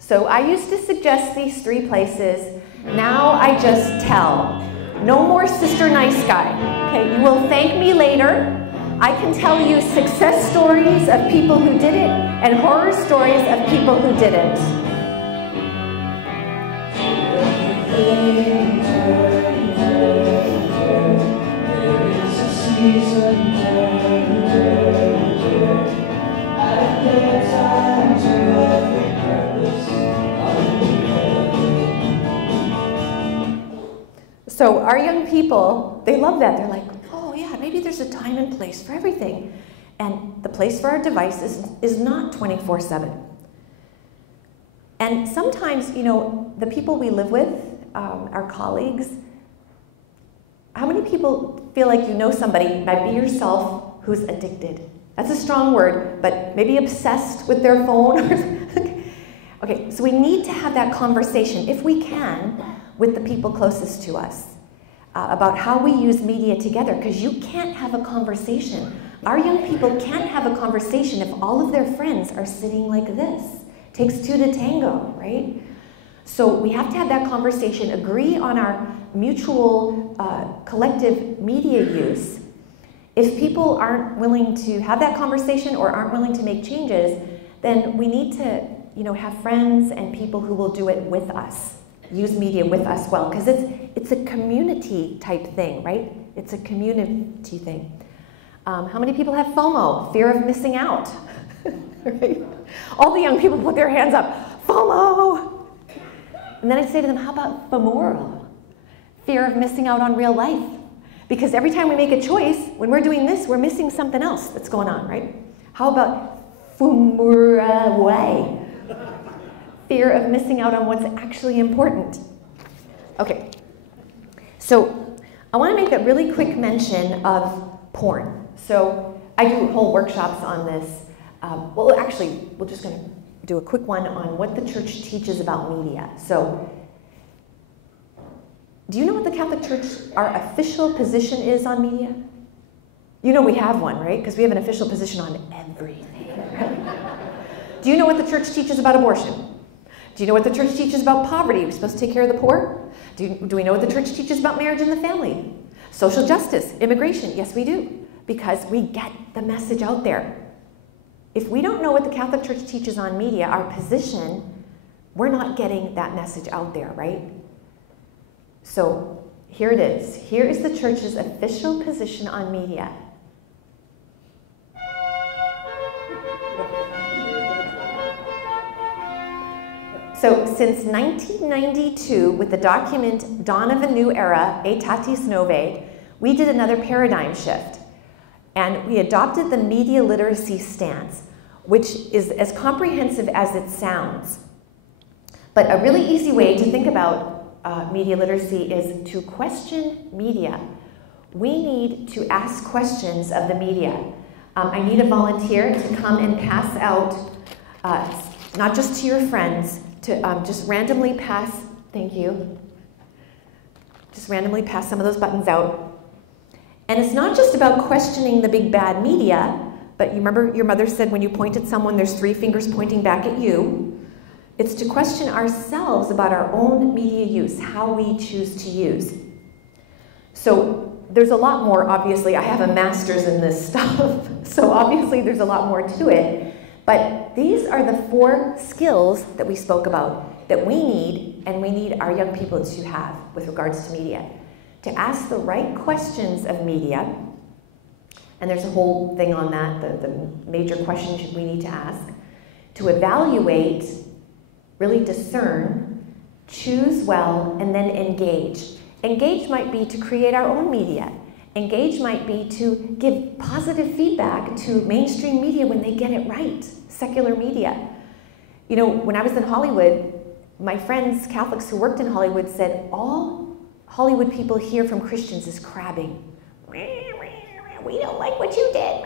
So I used to suggest these 3 places. Now I just tell. No more Sister Nice Guy. Okay, you will thank me later. I can tell you success stories of people who did it and horror stories of people who didn't. So our young people, they love that. They're like, oh yeah, maybe there's a time and place for everything. And the place for our devices is not 24/7. And sometimes, you know, the people we live with, our colleagues, how many people feel like you know somebody, might be yourself, who's addicted? That's a strong word, but maybe obsessed with their phone. Okay, so we need to have that conversation, if we can, with the people closest to us about how we use media together, because you can't have a conversation. Our young people can't have a conversation if all of their friends are sitting like this. It takes 2 to tango, right? So we have to have that conversation, agree on our mutual collective media use. If people aren't willing to have that conversation or aren't willing to make changes, then we need to, you know, have friends and people who will do it with us, use media with us well, because it's a community type thing, right? It's a community thing. How many people have FOMO, fear of missing out? Right? All the young people put their hands up, FOMO! And then I say to them, how about femoral? Fear of missing out on real life. Because every time we make a choice, when we're doing this, we're missing something else that's going on, right? How about femoral? Fear of missing out on what's actually important. Okay, so I want to make a really quick mention of porn. So I do whole workshops on this. Well, actually, we're just going to do a quick one on what the church teaches about media. So, do you know what the Catholic Church, our official position is on media? You know we have one, right? Because we have an official position on everything. Do you know what the church teaches about abortion? Do you know what the church teaches about poverty? We're supposed to take care of the poor? Do we know what the church teaches about marriage and the family? Social justice, immigration, yes we do. Because we get the message out there. If we don't know what the Catholic Church teaches on media, our position, we're not getting that message out there, right? So Here it is. Here is the church's official position on media. So since 1992, with the document Dawn of a New Era, Aetatis Novae, we did another paradigm shift. And we adopted the media literacy stance, which is as comprehensive as it sounds. But a really easy way to think about media literacy is to question media. We need to ask questions of the media. I need a volunteer to come and pass out, not just to your friends, to just randomly pass, thank you, just randomly pass some of those buttons out. And it's not just about questioning the big bad media, but you remember your mother said when you point at someone, there's 3 fingers pointing back at you. It's to question ourselves about our own media use, how we choose to use. So there's a lot more, obviously. I have a master's in this stuff, so obviously there's a lot more to it. But these are the 4 skills that we spoke about that we need, and we need our young people to have with regards to media. To ask the right questions of media, and there's a whole thing on that, the major questions we need to ask. To evaluate, really discern, choose well, and then engage. Engage might be to create our own media. Engage might be to give positive feedback to mainstream media when they get it right, secular media. You know, when I was in Hollywood, my friends, Catholics who worked in Hollywood, said all Hollywood people hear from Christians is crabbing. We don't like what you did.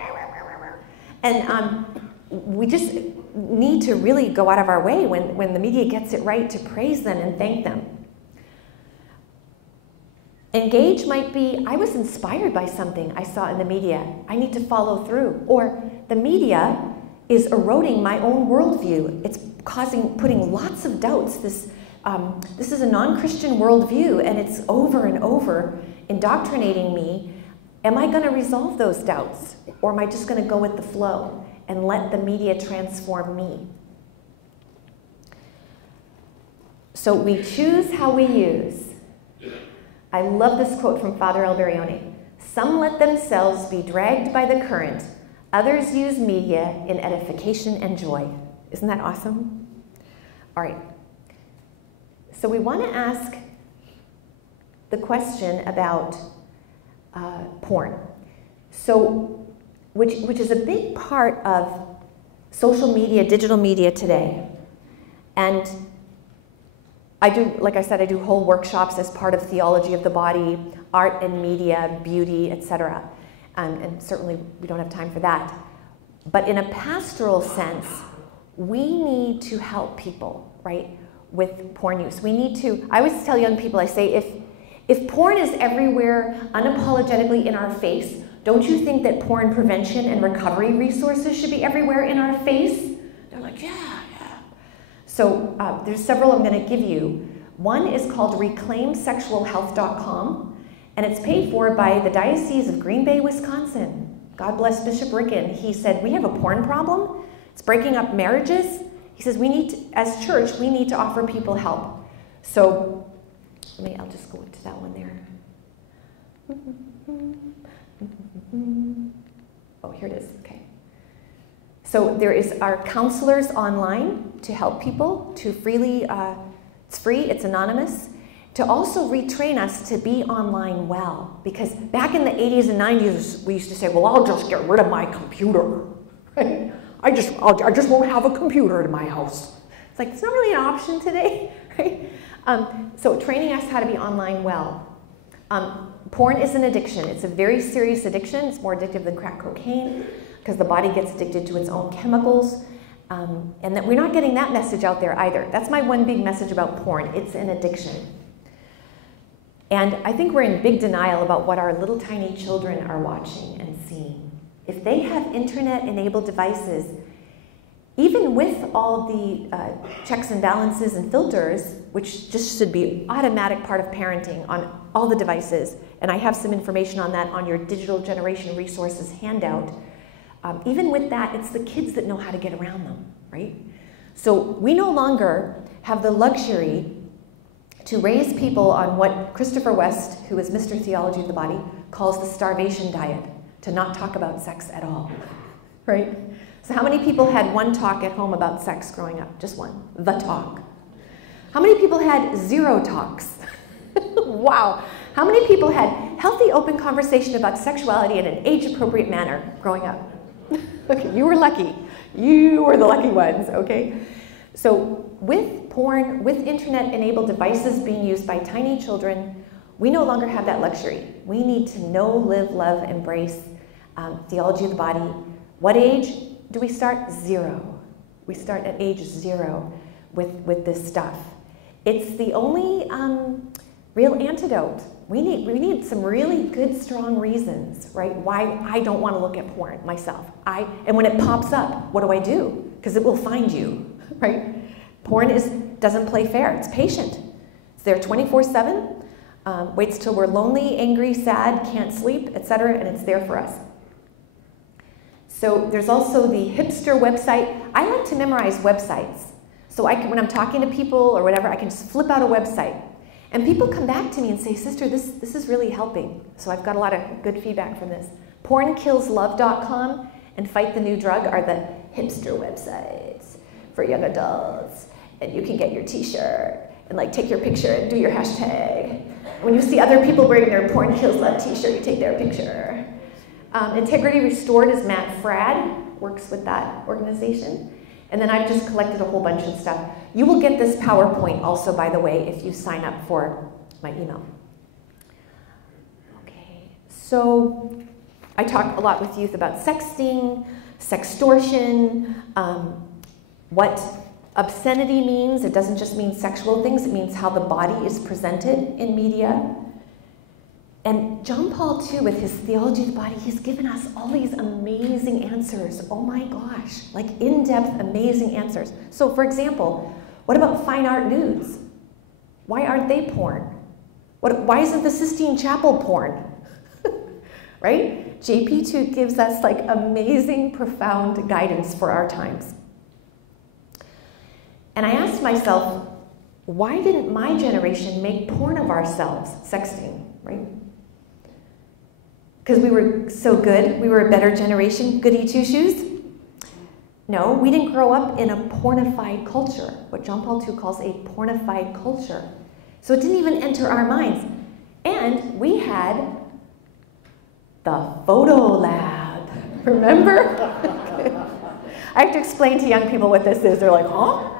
And we just need to really go out of our way when the media gets it right to praise them and thank them. Engage might be, I was inspired by something I saw in the media. I need to follow through. Or the media is eroding my own worldview. It's putting lots of doubts. This is a non-Christian worldview, and it's over and over indoctrinating me. Am I going to resolve those doubts? Or am I just going to go with the flow and let the media transform me? So we choose how we use. I love this quote from Father Alberione. Some let themselves be dragged by the current. Others use media in edification and joy. Isn't that awesome? All right. So we want to ask the question about porn. So, which is a big part of social media, digital media today. And I do, like I said, I do whole workshops as part of theology of the body, art and media, beauty, etc. And certainly we don't have time for that. But in a pastoral sense, we need to help people, right, with porn use. We need to, I always tell young people, I say, if porn is everywhere, unapologetically in our face, don't you think that porn prevention and recovery resources should be everywhere in our face? They're like, yeah. So there's several I'm going to give you. One is called ReclaimSexualHealth.com, and it's paid for by the Diocese of Green Bay, Wisconsin. God bless Bishop Ricken. He said, we have a porn problem. It's breaking up marriages. He says, we need to, as church, we need to offer people help. So I'll just go to that one there. Oh, here it is. Okay. So there is our counselors online to help people to freely, it's free, it's anonymous, to also retrain us to be online well. Because back in the 80s and 90s, we used to say, well, I'll just get rid of my computer, right? I just won't have a computer in my house. It's like, it's not really an option today, right? So training us how to be online well. Porn is an addiction. It's a very serious addiction. It's more addictive than crack cocaine because the body gets addicted to its own chemicals. And that we're not getting that message out there either. That's my one big message about porn. It's an addiction. And I think we're in big denial about what our little tiny children are watching and seeing. If they have internet-enabled devices, even with all the checks and balances and filters, which just should be automatic part of parenting on all the devices, and I have some information on that on your Digital Generation Resources handout, even with that, it's the kids that know how to get around them, right? So we no longer have the luxury to raise people on what Christopher West, who is Mr. Theology of the Body, calls the starvation diet, to not talk about sex at all, right? So how many people had one talk at home about sex growing up? Just one, the talk. How many people had 0 talks? Wow. How many people had healthy, open conversation about sexuality in an age-appropriate manner growing up? Okay, you were lucky. You were the lucky ones, okay? So with porn, with internet-enabled devices being used by tiny children, we no longer have that luxury. We need to know, live, love, embrace theology of the body. What age do we start? 0. We start at age 0 with this stuff. It's the only real antidote. We need some really good, strong reasons, right? Why I don't want to look at porn myself. And when it pops up, what do I do? Because it will find you, right? Porn doesn't play fair. It's patient. It's there 24/7. Waits till we're lonely, angry, sad, can't sleep, etc., and it's there for us. So there's also the hipster website. I like to memorize websites. So when I'm talking to people or whatever, I can just flip out a website. And people come back to me and say, sister, this is really helping. So I've got a lot of good feedback from this. Pornkillslove.com and Fight the New Drug are the hipster websites for young adults. And you can get your t-shirt and like take your picture and do your hashtag. When you see other people wearing their Porn Kills Love t-shirt, you take their picture. Integrity Restored is Matt Fradd, works with that organization. And then I've just collected a whole bunch of stuff. You will get this PowerPoint also, by the way, if you sign up for my email. Okay, so I talk a lot with youth about sexting, sextortion, what obscenity means. It doesn't just mean sexual things, it means how the body is presented in media. And John Paul II, with his theology of the body, he's given us all these amazing answers. Oh my gosh, like in-depth, amazing answers. So for example, what about fine art nudes? Why aren't they porn? Why isn't the Sistine Chapel porn? Right? JP2 gives us like amazing, profound guidance for our times. And I asked myself, why didn't my generation make porn of ourselves, sexting, right? Because we were so good, we were a better generation, goody two-shoes? No, we didn't grow up in a pornified culture, what John Paul II calls a pornified culture. So it didn't even enter our minds. And we had the photo lab, remember? I have to explain to young people what this is. They're like, huh?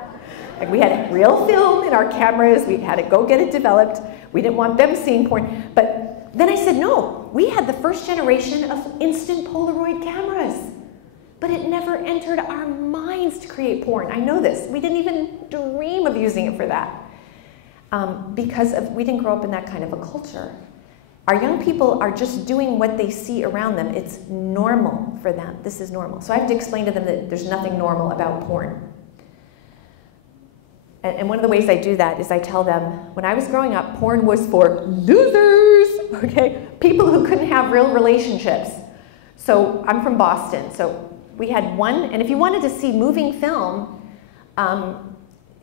Like we had real film in our cameras, we had to go get it developed. We didn't want them seeing porn. But then I said, no, we had the first generation of instant Polaroid cameras. But it never entered our minds to create porn. I know this. We didn't even dream of using it for that. Because we didn't grow up in that kind of a culture. Our young people are just doing what they see around them. It's normal for them. This is normal. So I have to explain to them that there's nothing normal about porn. And one of the ways I do that is I tell them, when I was growing up, porn was for losers, okay? People who couldn't have real relationships. So I'm from Boston, so we had one, and if you wanted to see moving film,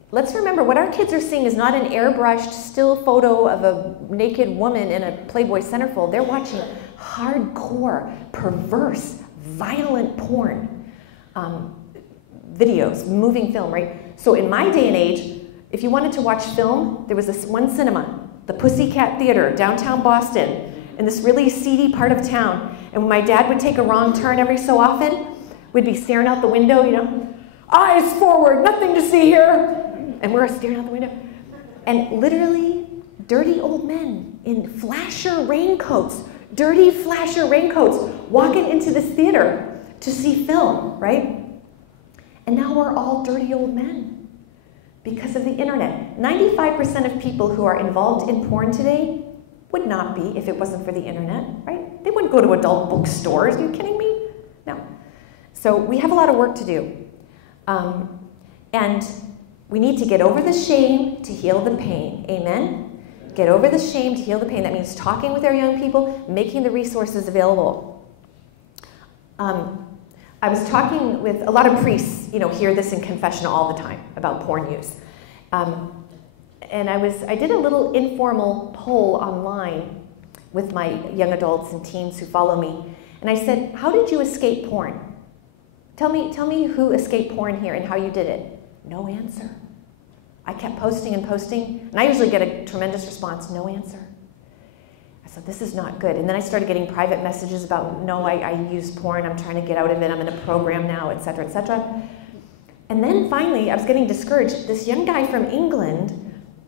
let's remember what our kids are seeing is not an airbrushed still photo of a naked woman in a Playboy centerfold. They're watching hardcore, perverse, violent porn videos, moving film, right? So in my day and age, if you wanted to watch film, there was this one cinema, the Pussycat Theater, downtown Boston, in this really seedy part of town. And when my dad would take a wrong turn every so often, we'd be staring out the window, you know, eyes forward, nothing to see here. And we're staring out the window. And literally, dirty old men in flasher raincoats, dirty flasher raincoats, walking into this theater to see film, right? And now we're all dirty old men because of the internet. 95% of people who are involved in porn today would not be if it wasn't for the internet, right? They wouldn't go to adult bookstores. Are you kidding me? No. So we have a lot of work to do. And we need to get over the shame to heal the pain. Amen? Get over the shame to heal the pain. That means talking with our young people, making the resources available. I was talking with a lot of priests, you know, hear this in confession all the time about porn use. And I did a little informal poll online with my young adults and teens who follow me. And I said, how did you escape porn? Tell me who escaped porn here and how you did it. No answer. I kept posting and posting, and I usually get a tremendous response, no answer. I said, this is not good. And then I started getting private messages about, no, I use porn, I'm trying to get out of it, I'm in a program now, et cetera, et cetera. And then finally, I was getting discouraged. This young guy from England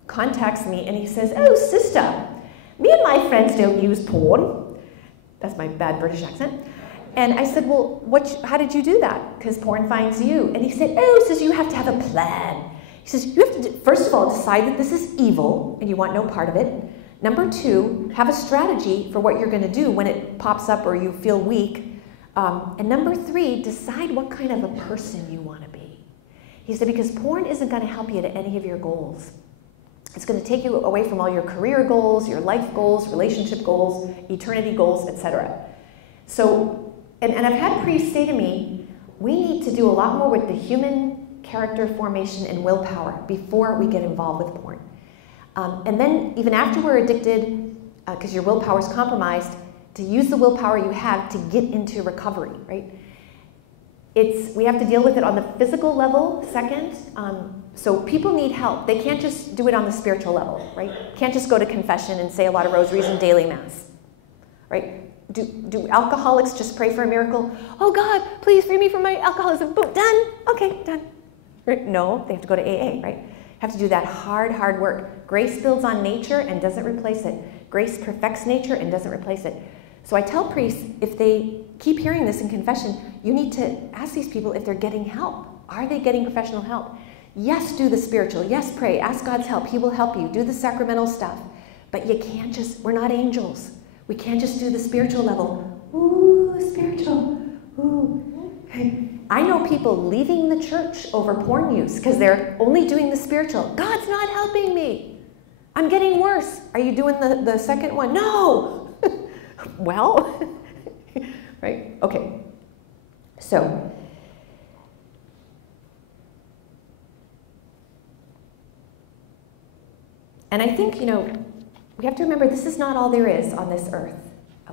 contacts me and he says, oh, sister, me and my friends don't use porn. That's my bad British accent. And I said, well, how did you do that? Because porn finds you. And he said, oh, says you have to have a plan. He says, you have to, first of all, decide that this is evil and you want no part of it. Number two, have a strategy for what you're going to do when it pops up or you feel weak. And number three, decide what kind of a person you want to be. He said, because porn isn't going to help you to any of your goals. It's going to take you away from all your career goals, your life goals, relationship goals, eternity goals, etc. So, and I've had priests say to me, we need to do a lot more with the human character formation and willpower before we get involved with porn. And then even after we're addicted, because your willpower is compromised, to use the willpower you have to get into recovery, right? We have to deal with it on the physical level, second. So people need help. They can't just do it on the spiritual level, right? Can't just go to confession and say a lot of rosaries and daily mass, right? Do alcoholics just pray for a miracle? Oh God, please free me from my alcoholism. Boom, done. Okay, done. Right? No, they have to go to AA, right? Have to do that hard work. Grace builds on nature and doesn't replace it. Grace perfects nature and doesn't replace it. So I tell priests, if they keep hearing this in confession, you need to ask these people if they're getting help. Are they getting professional help? Yes, do the spiritual. Yes, pray. Ask God's help. He will help you. Do the sacramental stuff. But you can't just, we're not angels. We can't just do the spiritual level. Ooh, spiritual. Ooh. I know people leaving the church over porn use because they're only doing the spiritual. God's not helping me. I'm getting worse. Are you doing the second one? No. Well, right? Okay. So, and I think, we have to remember this is not all there is on this earth.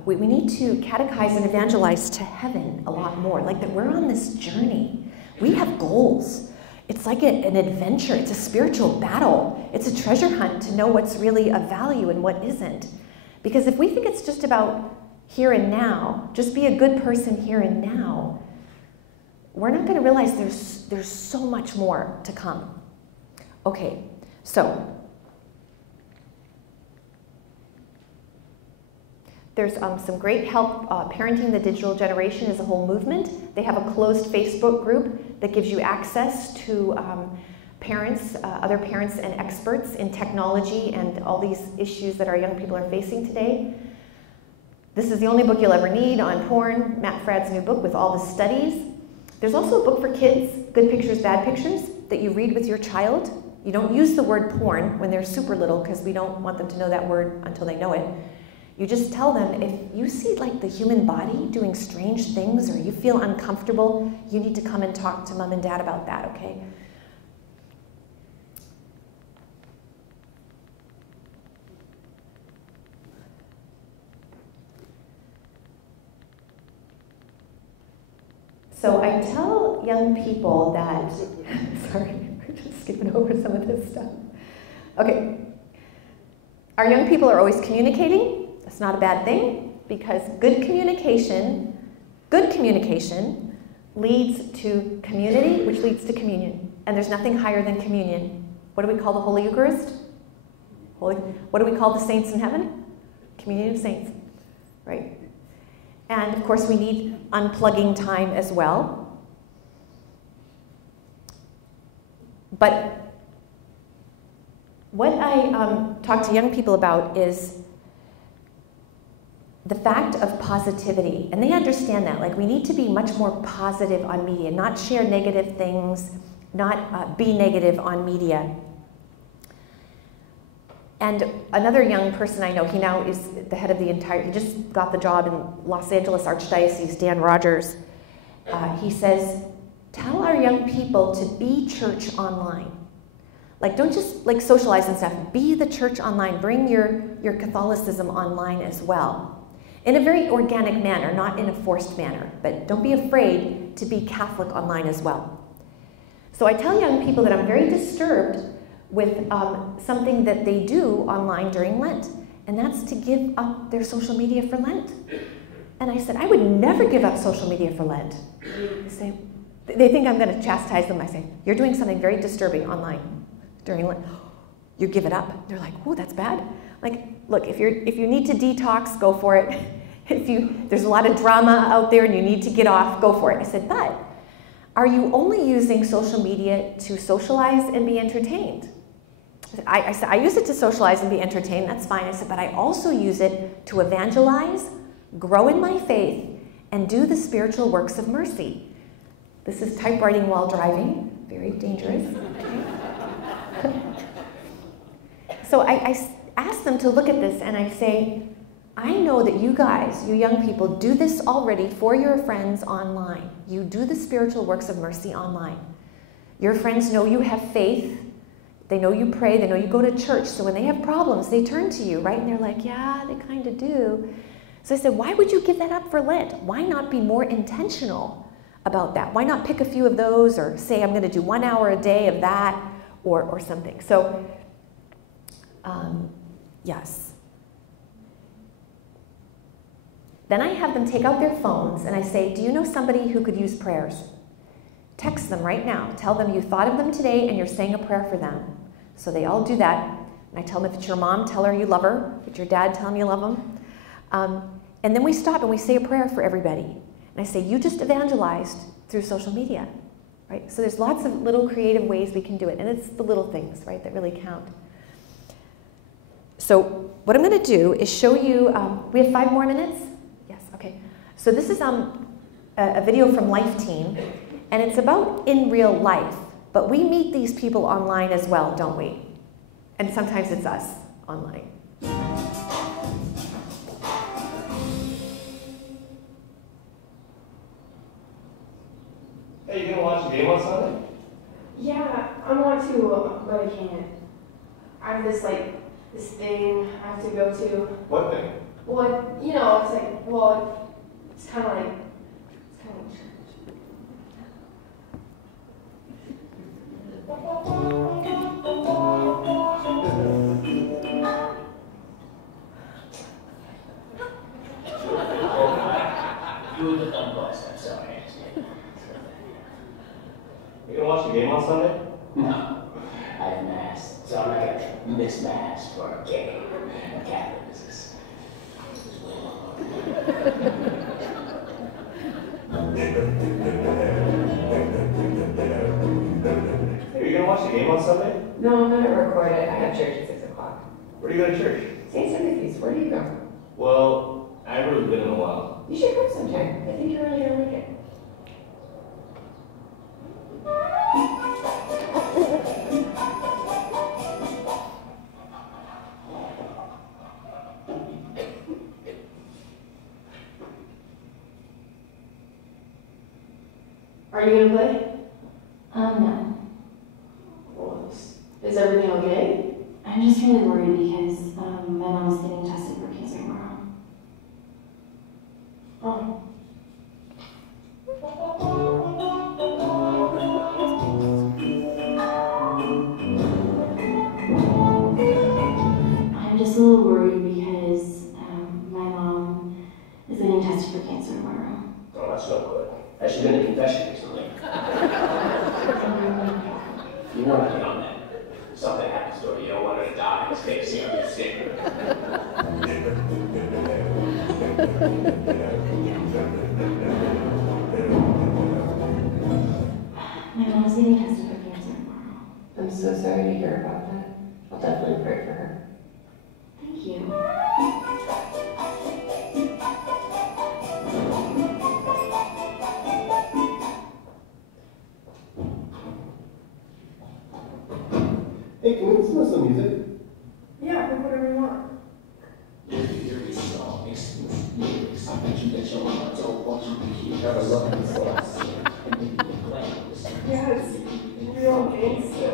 We need to catechize and evangelize to heaven a lot more, like that we're on this journey. We have goals. It's like an adventure. It's a spiritual battle. It's a treasure hunt to know what's really of value and what isn't. Because if we think it's just about here and now, just be a good person here and now, we're not going to realize there's so much more to come. Okay, so there's some great help. Parenting the Digital Generation is a whole movement. They have a closed Facebook group that gives you access to parents, other parents and experts in technology and all these issues that our young people are facing today. This is the only book you'll ever need on porn, Matt Fradd's new book with all the studies. There's also a book for kids, Good Pictures, Bad Pictures, that you read with your child. You don't use the word porn when they're super little because we don't want them to know that word until they know it. You just tell them, if you see like the human body doing strange things or you feel uncomfortable, you need to come and talk to mom and dad about that, okay? So I tell young people that, sorry, we're just skipping over some of this stuff. Okay, our young people are always communicating. That's not a bad thing because good communication leads to community, which leads to communion. And there's nothing higher than communion. What do we call the Holy Eucharist? What do we call the saints in heaven? Communion of saints, right? And of course, we need unplugging time as well. But what I talk to young people about is the fact of positivity. And they understand that. Like, we need to be much more positive on media, not share negative things, not be negative on media. And another young person I know, he now is the head of he just got the job in Los Angeles Archdiocese, Dan Rogers. He says, tell our young people to be church online. Like, don't just like socialize and stuff. Be the church online. Bring your Catholicism online as well. In a very organic manner, not in a forced manner. But don't be afraid to be Catholic online as well. So I tell young people that I'm very disturbed with something that they do online during Lent. And that's to give up their social media for Lent. And I said, I would never give up social media for Lent. They think I'm going to chastise them. I say, you're doing something very disturbing online during Lent. You give it up. They're like, oh, that's bad. Like, look, if you need to detox, go for it. There's a lot of drama out there and you need to get off, go for it. I said, but are you only using social media to socialize and be entertained? I said, I use it to socialize and be entertained, that's fine. I said, but I also use it to evangelize, grow in my faith, and do the spiritual works of mercy. This is typewriting while driving, very dangerous. So I ask them to look at this and I say, I know that you guys, you young people, do this already for your friends online. You do the spiritual works of mercy online. Your friends know you have faith. They know you pray. They know you go to church. So when they have problems, they turn to you, right? And they're like, yeah, they kind of do. So I said, why would you give that up for Lent? Why not be more intentional about that? Why not pick a few of those or say, I'm going to do 1 hour a day of that or something? So, yes. Then I have them take out their phones and I say, do you know somebody who could use prayers? Text them right now. Tell them you thought of them today and you're saying a prayer for them. So they all do that. And I tell them if it's your mom, tell her you love her. If it's your dad, tell them you love them. And then we stop and we say a prayer for everybody. And I say, you just evangelized through social media, right? So there's lots of little creative ways we can do it. And it's the little things, right, that really count. So what I'm going to do is show you, we have 5 more minutes? Yes, okay. So this is a video from Life Team, and it's about in real life. But we meet these people online as well, don't we? And sometimes it's us online. Hey, you gonna watch the game on Sunday? Yeah, I want to, but I can't. I have this thing I have to go to. What thing? Well, you know, it's like, well, it's kind of like church. You the dumb boss, I'm sorry. You gonna watch the game on Sunday? No. I have mass, so I'm not gonna miss mass for a game. And Catholic business. Hey, you gonna watch the game on Sunday? No, I'm gonna record it. I have church at 6 o'clock. Where do you go to church? St. Timothy's. Where do you go? Well, I haven't really been in a while. You should come sometime. I think you're really gonna like it. Are you gonna play? No. Well, is everything okay? I'm just really worried because my mom's getting tested for cancer tomorrow. Oh. I'm just a little worried because my mom is getting tested for cancer tomorrow. Oh, that's no good. Has she been to confession recently? You want to get on that. Something happens to her, you don't want her to die. It's safe to see her get sick. My mom's getting tested for cancer tomorrow. I'm so sorry to hear about that. I'll definitely pray for her. Thank you. Hey, can we listen to some music? Yeah, pick whatever you want. Have a look at this Yeah, it's real gangsta.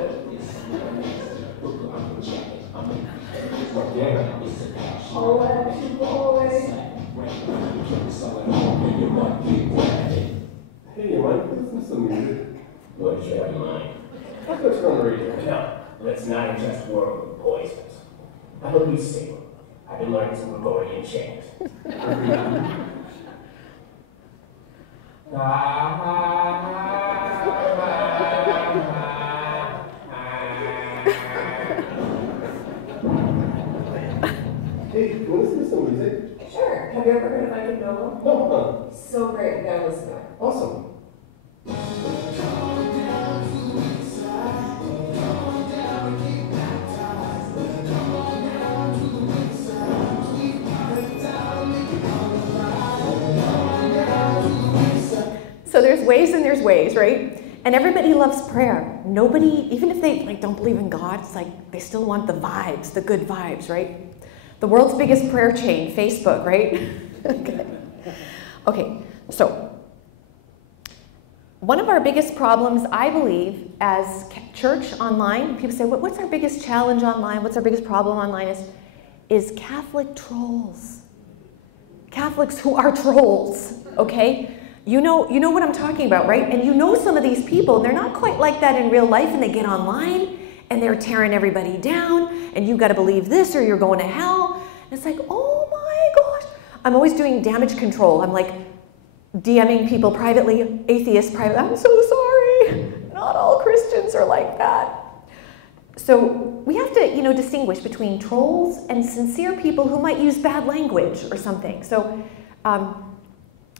listen to some music? What did you have in mind? I thought you were on the radio. No, let's not ingest world with poisons. How about you sing? I've been learning some Gregorian chants. Hey, you want to listen to some music? Sure. Have you ever heard of Mike Noble? No, So great. You gotta listen to it. Awesome. So there's ways and there's ways, right? And everybody loves prayer. Nobody, even if they don't believe in God, it's like they still want the vibes, the good vibes, right? The world's biggest prayer chain, Facebook, right? Okay, so one of our biggest problems, I believe, as church online, people say, what's our biggest challenge online? What's our biggest problem online is Catholic trolls. Catholics who are trolls, okay? You know what I'm talking about, right? And you know some of these people, and they're not quite like that in real life, and they get online, and they're tearing everybody down, and you got to believe this or you're going to hell. And it's like, oh my gosh. I'm always doing damage control. I'm like DMing people privately, atheists privately. I'm so sorry. Not all Christians are like that. So we have to, distinguish between trolls and sincere people who might use bad language or something. So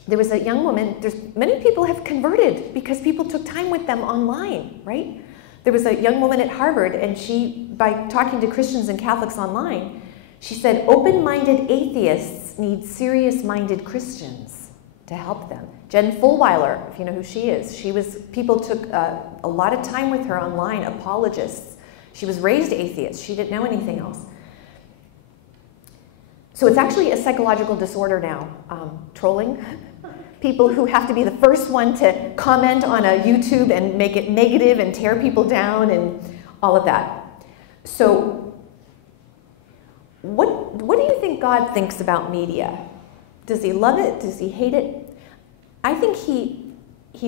there was a young woman, many people have converted because people took time with them online, right? There was a young woman at Harvard, and she, by talking to Christians and Catholics online, she said, open-minded atheists need serious-minded Christians to help them. Jen Fulwiler, if you know who she is, people took a lot of time with her online, apologists. She was raised atheist. She didn't know anything else. So it's actually a psychological disorder now, trolling. People who have to be the first one to comment on a YouTube and make it negative and tear people down and all of that. So what do you think God thinks about media? Does he love it? Does he hate it? I think he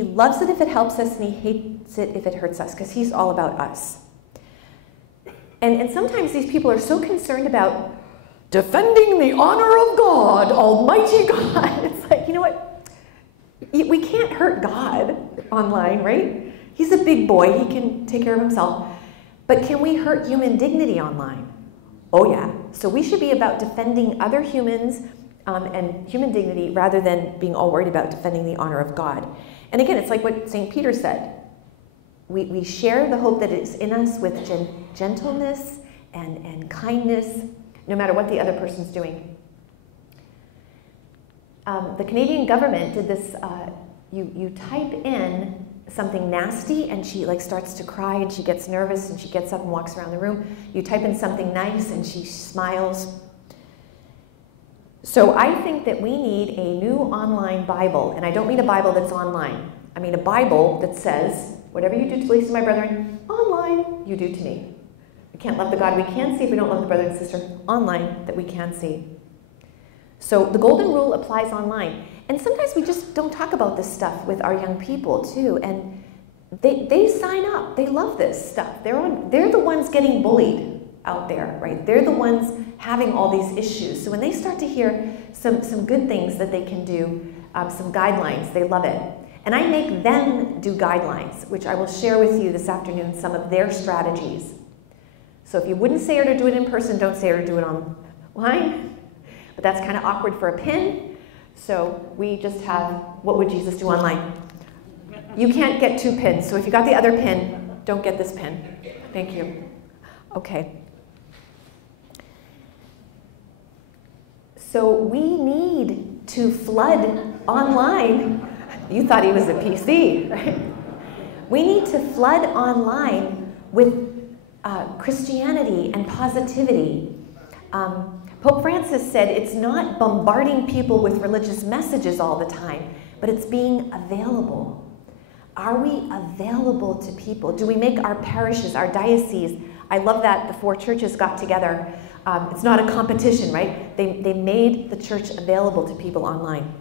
loves it if it helps us, and he hates it if it hurts us, because he's all about us. And sometimes these people are so concerned about defending the honor of God, Almighty God. It's like, you know what? We can't hurt God online, right? He's a big boy. He can take care of himself. But can we hurt human dignity online? Oh, yeah. So we should be about defending other humans and human dignity rather than being all worried about defending the honor of God. And again, it's like what St. Peter said. We share the hope that is in us with gentleness and kindness, no matter what the other person's doing. The Canadian government did this, you type in something nasty, and she starts to cry, and she gets nervous, and she gets up and walks around the room. You type in something nice, and she smiles. So I think that we need a new online Bible, and I don't mean a Bible that's online. I mean a Bible that says, whatever you do to the least of my brethren, online, you do to me. We can't love the God we can see if we don't love the brother and sister online that we can see. So the golden rule applies online. And sometimes we just don't talk about this stuff with our young people too. And they sign up. They love this stuff. They're the ones getting bullied out there, right? They're the ones having all these issues. So when they start to hear some good things that they can do, some guidelines, they love it. And I make them do guidelines, which I will share with you this afternoon, some of their strategies. So if you wouldn't say her to do it in person, don't say her to do it online. But that's kind of awkward for a pin. So we just have, what would Jesus do online? You can't get 2 pins. So if you got the other pin, don't get this pin. Thank you. Okay. So we need to flood online. You thought he was a PC, right? We need to flood online with Christianity and positivity. Pope Francis said it's not bombarding people with religious messages all the time, but it's being available. Are we available to people? Do we make our parishes, our dioceses? I love that the 4 churches got together. It's not a competition, right? They made the church available to people online.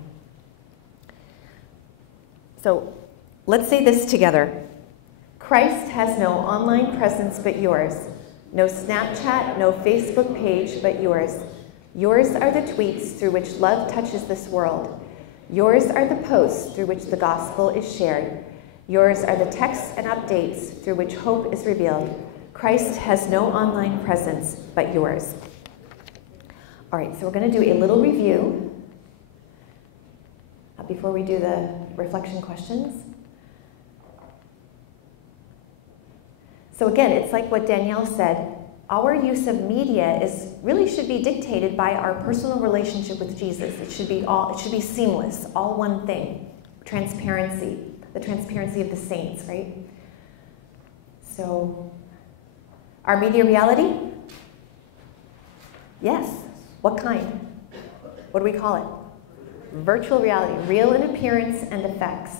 So Let's say this together. Christ has no online presence but yours. No Snapchat, no Facebook page but yours. Yours are the tweets through which love touches this world. Yours are the posts through which the gospel is shared. Yours are the texts and updates through which hope is revealed. Christ has no online presence but yours. All right, so we're going to do a little review before we do the reflection questions. So again, it's like what Danielle said. Our use of media really should be dictated by our personal relationship with Jesus. It should be seamless, all one thing. Transparency, the transparency of the saints, right? So, our media reality? Yes. What kind? What do we call it? Virtual reality, real in appearance and effects.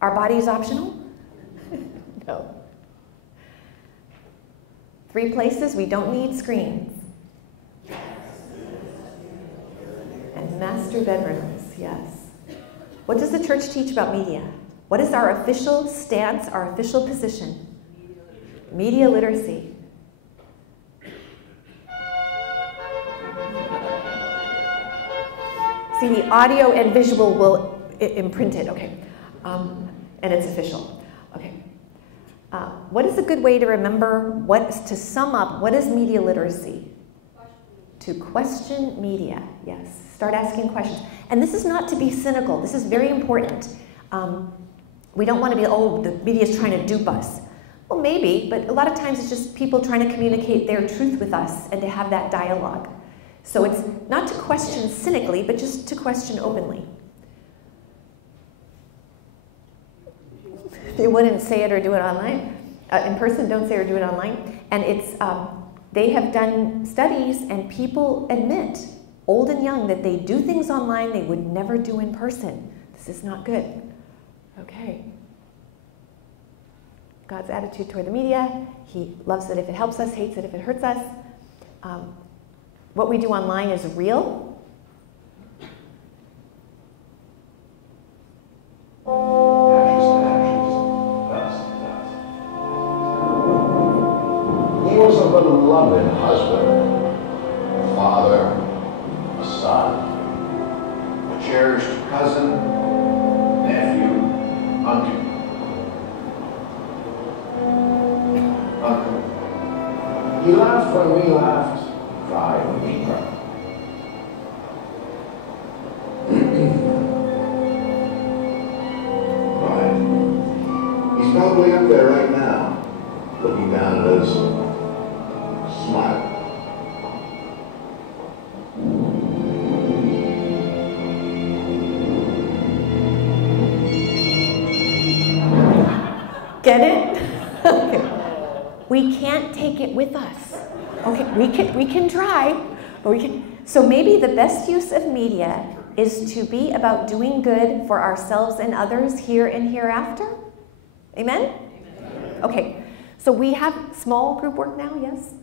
Our bodies optional? No. 3 places we don't need screens. And master bedrooms, yes. What does the church teach about media? What is our official stance, our official position? Media literacy. See, the audio and visual will imprint it, okay. And it's official, okay. What is a good way to remember, to sum up, what is media literacy? To question media, yes. Start asking questions. And this is not to be cynical. This is very important. We don't want to be, the media is trying to dupe us. Well, maybe, but a lot of times it's just people trying to communicate their truth with us and to have that dialogue. So it's not to question cynically, but just to question openly. They wouldn't say it or do it online. In person, don't say or do it online. And they have done studies, and people admit, old and young, that they do things online they would never do in person. This is not good. Okay. God's attitude toward the media. He loves it if it helps us, hates it if it hurts us. What we do online is real. He was a beloved husband, a father, a son, a cherished cousin, nephew, uncle. He laughed when we laughed, cried when we cried. Right. He's probably up there right now, looking down at us, smiling. Get it? Okay. We can't take it with us. Okay, we can try, but we can. So maybe the best use of media is to be about doing good for ourselves and others here and hereafter. Amen? Amen. Okay, so we have small group work now, yes?